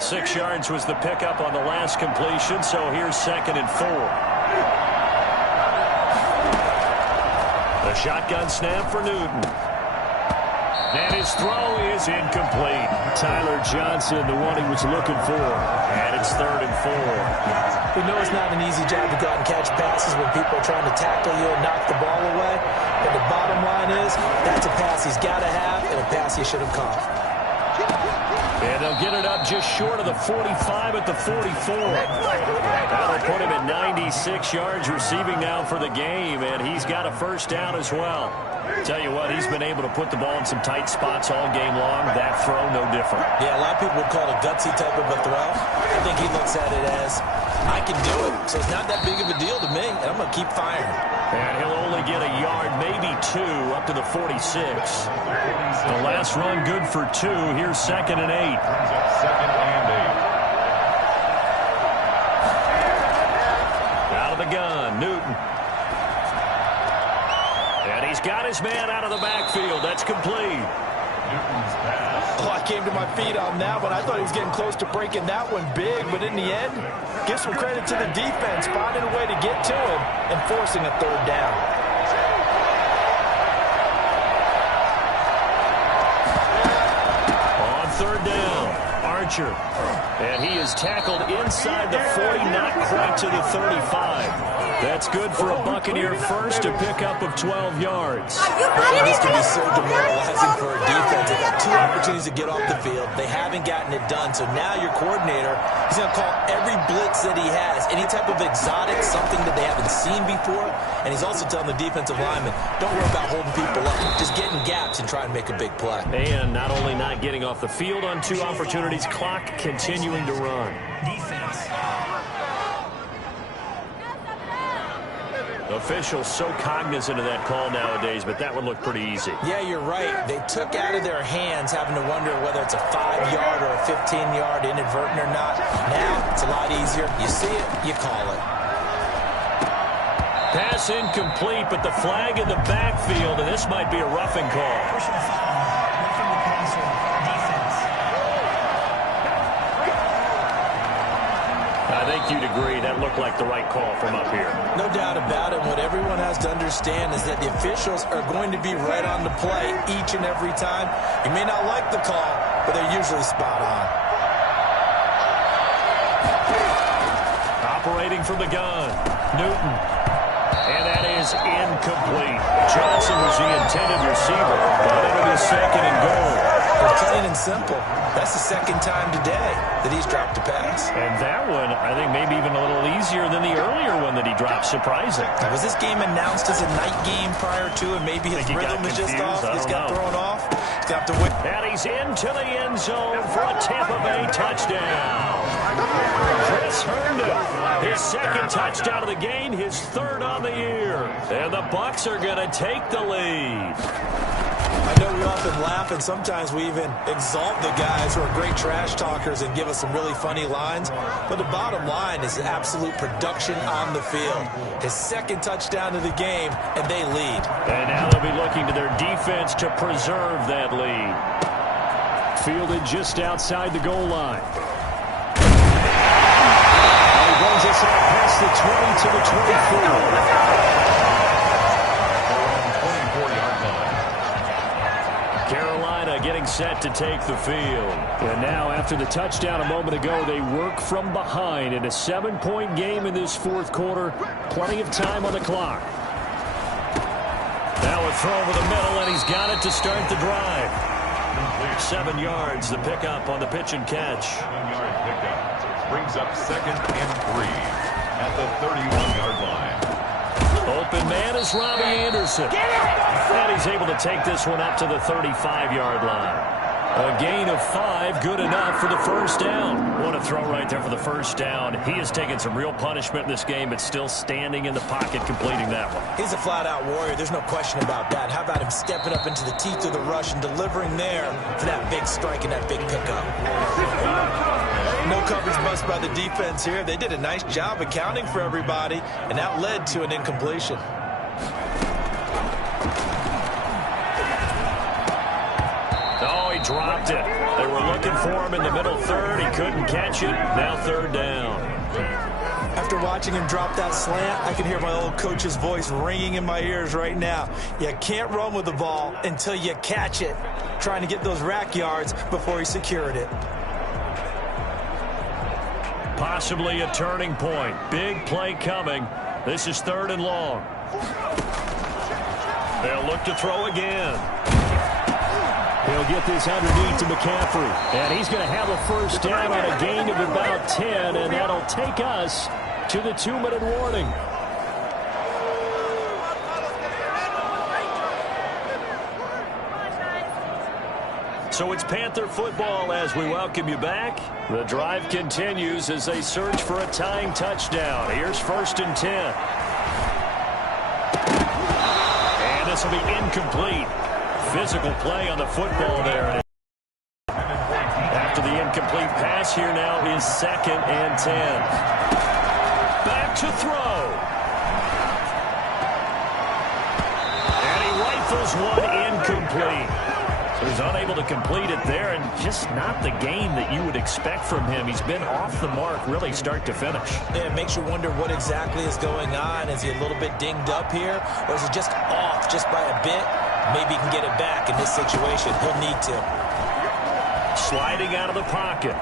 4. 6 yards was the pickup on the last completion, so here's 2nd and 4. The shotgun snap for Newton. And his throw is incomplete. Tyler Johnson, the one he was looking for. And it's 3rd and 4. We know it's not an easy job to go out and catch passes when people are trying to tackle you and knock the ball away. But the bottom line is, that's a pass he's got to have and a pass he should have caught. And they'll get it up just short of the 45 at the 44. That'll put him at 96 yards receiving now for the game, and he's got a 1st down as well. Tell you what, he's been able to put the ball in some tight spots all game long. That throw, no different. Yeah, a lot of people would call it a gutsy type of a throw. I think he looks at it as, I can do it, so it's not that big of a deal to me, and I'm going to keep firing. And he'll only get a yard, maybe 2, up to the 46. The last run good for 2. Here's 2nd and 8. Brings up 2nd and 8. Out of the gun, Newton. And he's got his man out of the backfield. That's complete. Newton's pass. Oh, I came to my feet on that one. I thought he was getting close to breaking that one big, but in the end, give some credit to the defense, finding a way to get to him and forcing a 3rd down. On 3rd down, Archer. And he is tackled inside the 40, not quite to the 35. That's good for a Buccaneer 1st, a pickup of 12 yards. This can be so demoralizing for a defense. They got 2 opportunities to get off the field. They haven't gotten it done. So now your coordinator, he's going to call every blitz that he has, any type of exotic, something that they haven't seen before. And he's also telling the defensive lineman, don't worry about holding people up. Just get in gaps and try and make a big play. And not only not getting off the field on 2 opportunities, clock continuing to run. Defense. Officials so cognizant of that call nowadays, but that one looked pretty easy. Yeah, you're right. They took out of their hands having to wonder whether it's a 5-yard or a 15-yard inadvertent or not. Now, it's a lot easier. You see it, you call it. Pass incomplete, but the flag in the backfield, and this might be a roughing call. Personal foul. Roughing the passer. Defense. I think you'd agree that looked like the right call from up here. No doubt about it. What everyone has to understand is that the officials are going to be right on the play each and every time. You may not like the call, but they're usually spot on. Operating from the gun, Newton. And that is incomplete. Johnson was the intended receiver, but it'll be 2nd and goal. Plain and simple. That's the 2nd time today that he's dropped a pass. And that one, I think, maybe even a little easier than the earlier one that he dropped. Surprising. Now, was this game announced as a night game prior to, and maybe his rhythm is just off? Just got thrown off. He's got to win. And he's into the end zone for a Tampa Bay touchdown. Chris Herndon, his 2nd touchdown of the game, his 3rd on the year. And the Bucs are going to take the lead. I know we often laugh, and sometimes we even exalt the guys who are great trash talkers and give us some really funny lines. But the bottom line is absolute production on the field. His second touchdown of the game, and they lead. And now they'll be looking to their defense to preserve that lead. Fielded just outside the goal line. And he runs us out past the 20 to the 24. Carolina getting set to take the field. And now, after the touchdown a moment ago, they work from behind in a 7-point game in this fourth quarter. Plenty of time on the clock. Now a throw over the middle, and he's got it to start the drive. 7 yards, the pickup on the pitch and catch. 7-yard pickup brings up 2nd and 3 at the 31-yard line. Open man is Robbie Anderson. And he's able to take this one up to the 35-yard line. A gain of 5, good enough for the first down. What a throw right there for the first down. He has taken some real punishment in this game, but still standing in the pocket completing that one. He's a flat-out warrior. There's no question about that. How about him stepping up into the teeth of the rush and delivering there for that big strike and that big pickup. No coverage bust by the defense here. They did a nice job accounting for everybody, and that led to an incompletion. Oh, he dropped it. They were looking for him in the middle third. He couldn't catch it. Now third down. After watching him drop that slant, I can hear my old coach's voice ringing in my ears right now. You can't run with the ball until you catch it. Trying to get those rack yards before he secured it. Possibly a turning point. Big play coming. This is 3rd and long. They'll look to throw again. He'll get this underneath to McCaffrey. And he's going to have a first down on a gain of about 10, and that'll take us to the 2-minute warning. So it's Panther football as we welcome you back. The drive continues as they search for a tying touchdown. Here's 1st and 10. And this will be incomplete. Physical play on the football there. After the incomplete pass, here now is 2nd and 10. Back to throw. And he rifles one incomplete. So he's unable to complete it there, and just not the game that you would expect from him. He's been off the mark really start to finish. Yeah, it makes you wonder what exactly is going on. Is he a little bit dinged up here, or is he just off just by a bit? Maybe he can get it back in this situation. He'll need to. Sliding out of the pocket.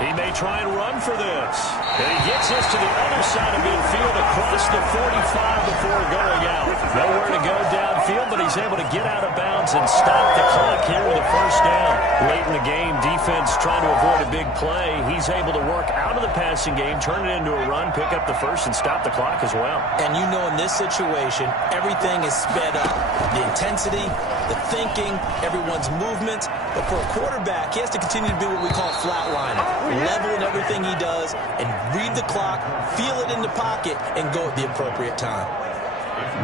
He may try and run for this. And he gets this to the other side of midfield across the 45 before going out. Nowhere to go downfield, but he's able to get out of bounds and stop the clock here with a first down. Late in the game, defense trying to avoid a big play. He's able to work out of the passing game, turn it into a run, pick up the first, and stop the clock as well. And you know in this situation, everything is sped up. The intensity, the thinking, everyone's movement. But for a quarterback, he has to continue to be what we call flatliner. Level in everything he does and read the clock, feel it in the pocket, and go at the appropriate time.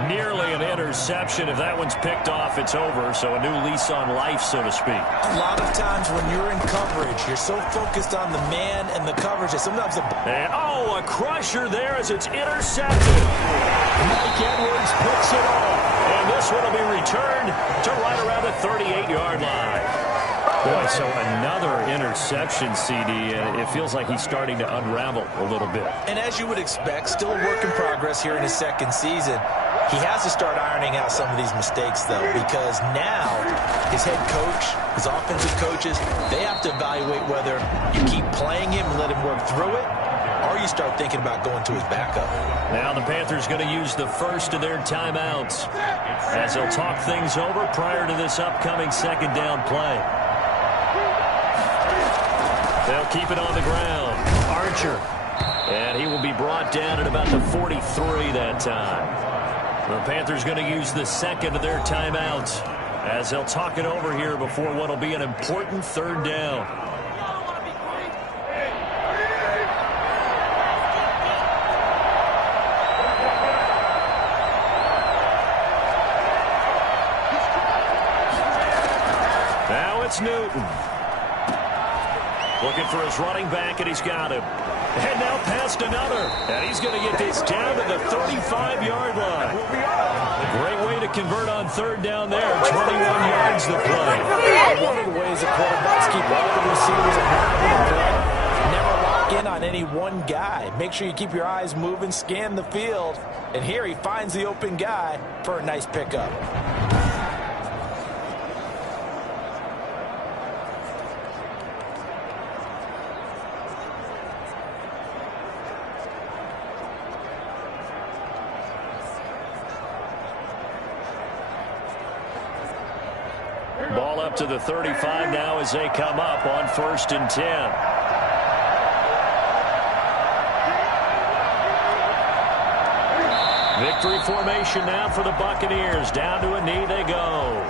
Nearly an interception. If that one's picked off, it's over. So a new lease on life, so to speak. A lot of times when you're in coverage, you're so focused on the man and the coverage that sometimes the... And, oh, a crusher there as it's intercepted. Mike Edwards picks it off. And this one will be returned to right around the 38-yard line. Boy, so another interception, CD, and it feels like he's starting to unravel a little bit. And as you would expect, still a work in progress here in his second season. He has to start ironing out some of these mistakes, though, because now his head coach, his offensive coaches, they have to evaluate whether you keep playing him and let him work through it, or you start thinking about going to his backup. Now the Panthers going to use the first of their timeouts as they'll talk things over prior to this upcoming second down play. They'll keep it on the ground. Archer. And he will be brought down at about the 43 that time. The Panthers going to use the second of their timeouts as they'll talk it over here before what will be an important third down. it's Newton. Looking for his running back, and he's got him. And now past another. And he's going to get this down to the 35-yard line. Great way to convert on third down there. 21 yards the play. One of the ways the quarterbacks keep all the receivers accountable to play. Never lock in on any one guy. Make sure you keep your eyes moving, scan the field. And here he finds the open guy for a nice pickup. Ball up to the 35 now as they come up on 1st and 10. Victory formation now for the Buccaneers. Down to a knee they go.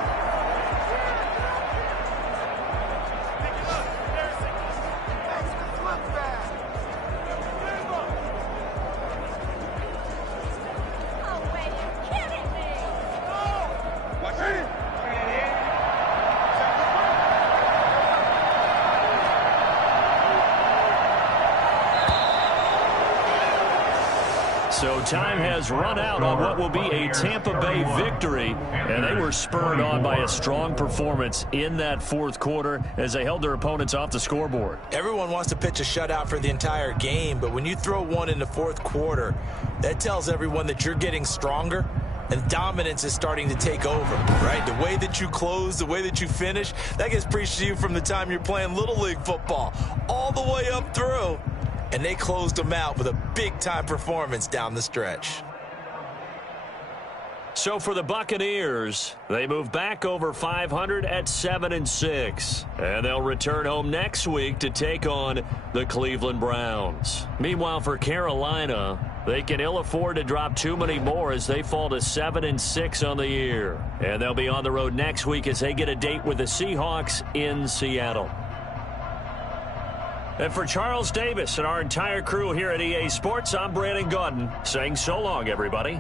So time has run out on what will be a Tampa Bay victory, and they were spurred on by a strong performance in that fourth quarter as they held their opponents off the scoreboard. Everyone wants to pitch a shutout for the entire game, but when you throw one in the fourth quarter, that tells everyone that you're getting stronger and dominance is starting to take over, right? The way that you close, the way that you finish, that gets preached to you from the time you're playing Little League football all the way up through. And they closed them out with a big-time performance down the stretch. So for the Buccaneers, they move back over 500 at 7-6. And they'll return home next week to take on the Cleveland Browns. Meanwhile, for Carolina, they can ill afford to drop too many more as they fall to 7-6 on the year. And they'll be on the road next week as they get a date with the Seahawks in Seattle. And for Charles Davis and our entire crew here at EA Sports, I'm Brandon Gaudin saying so long, everybody.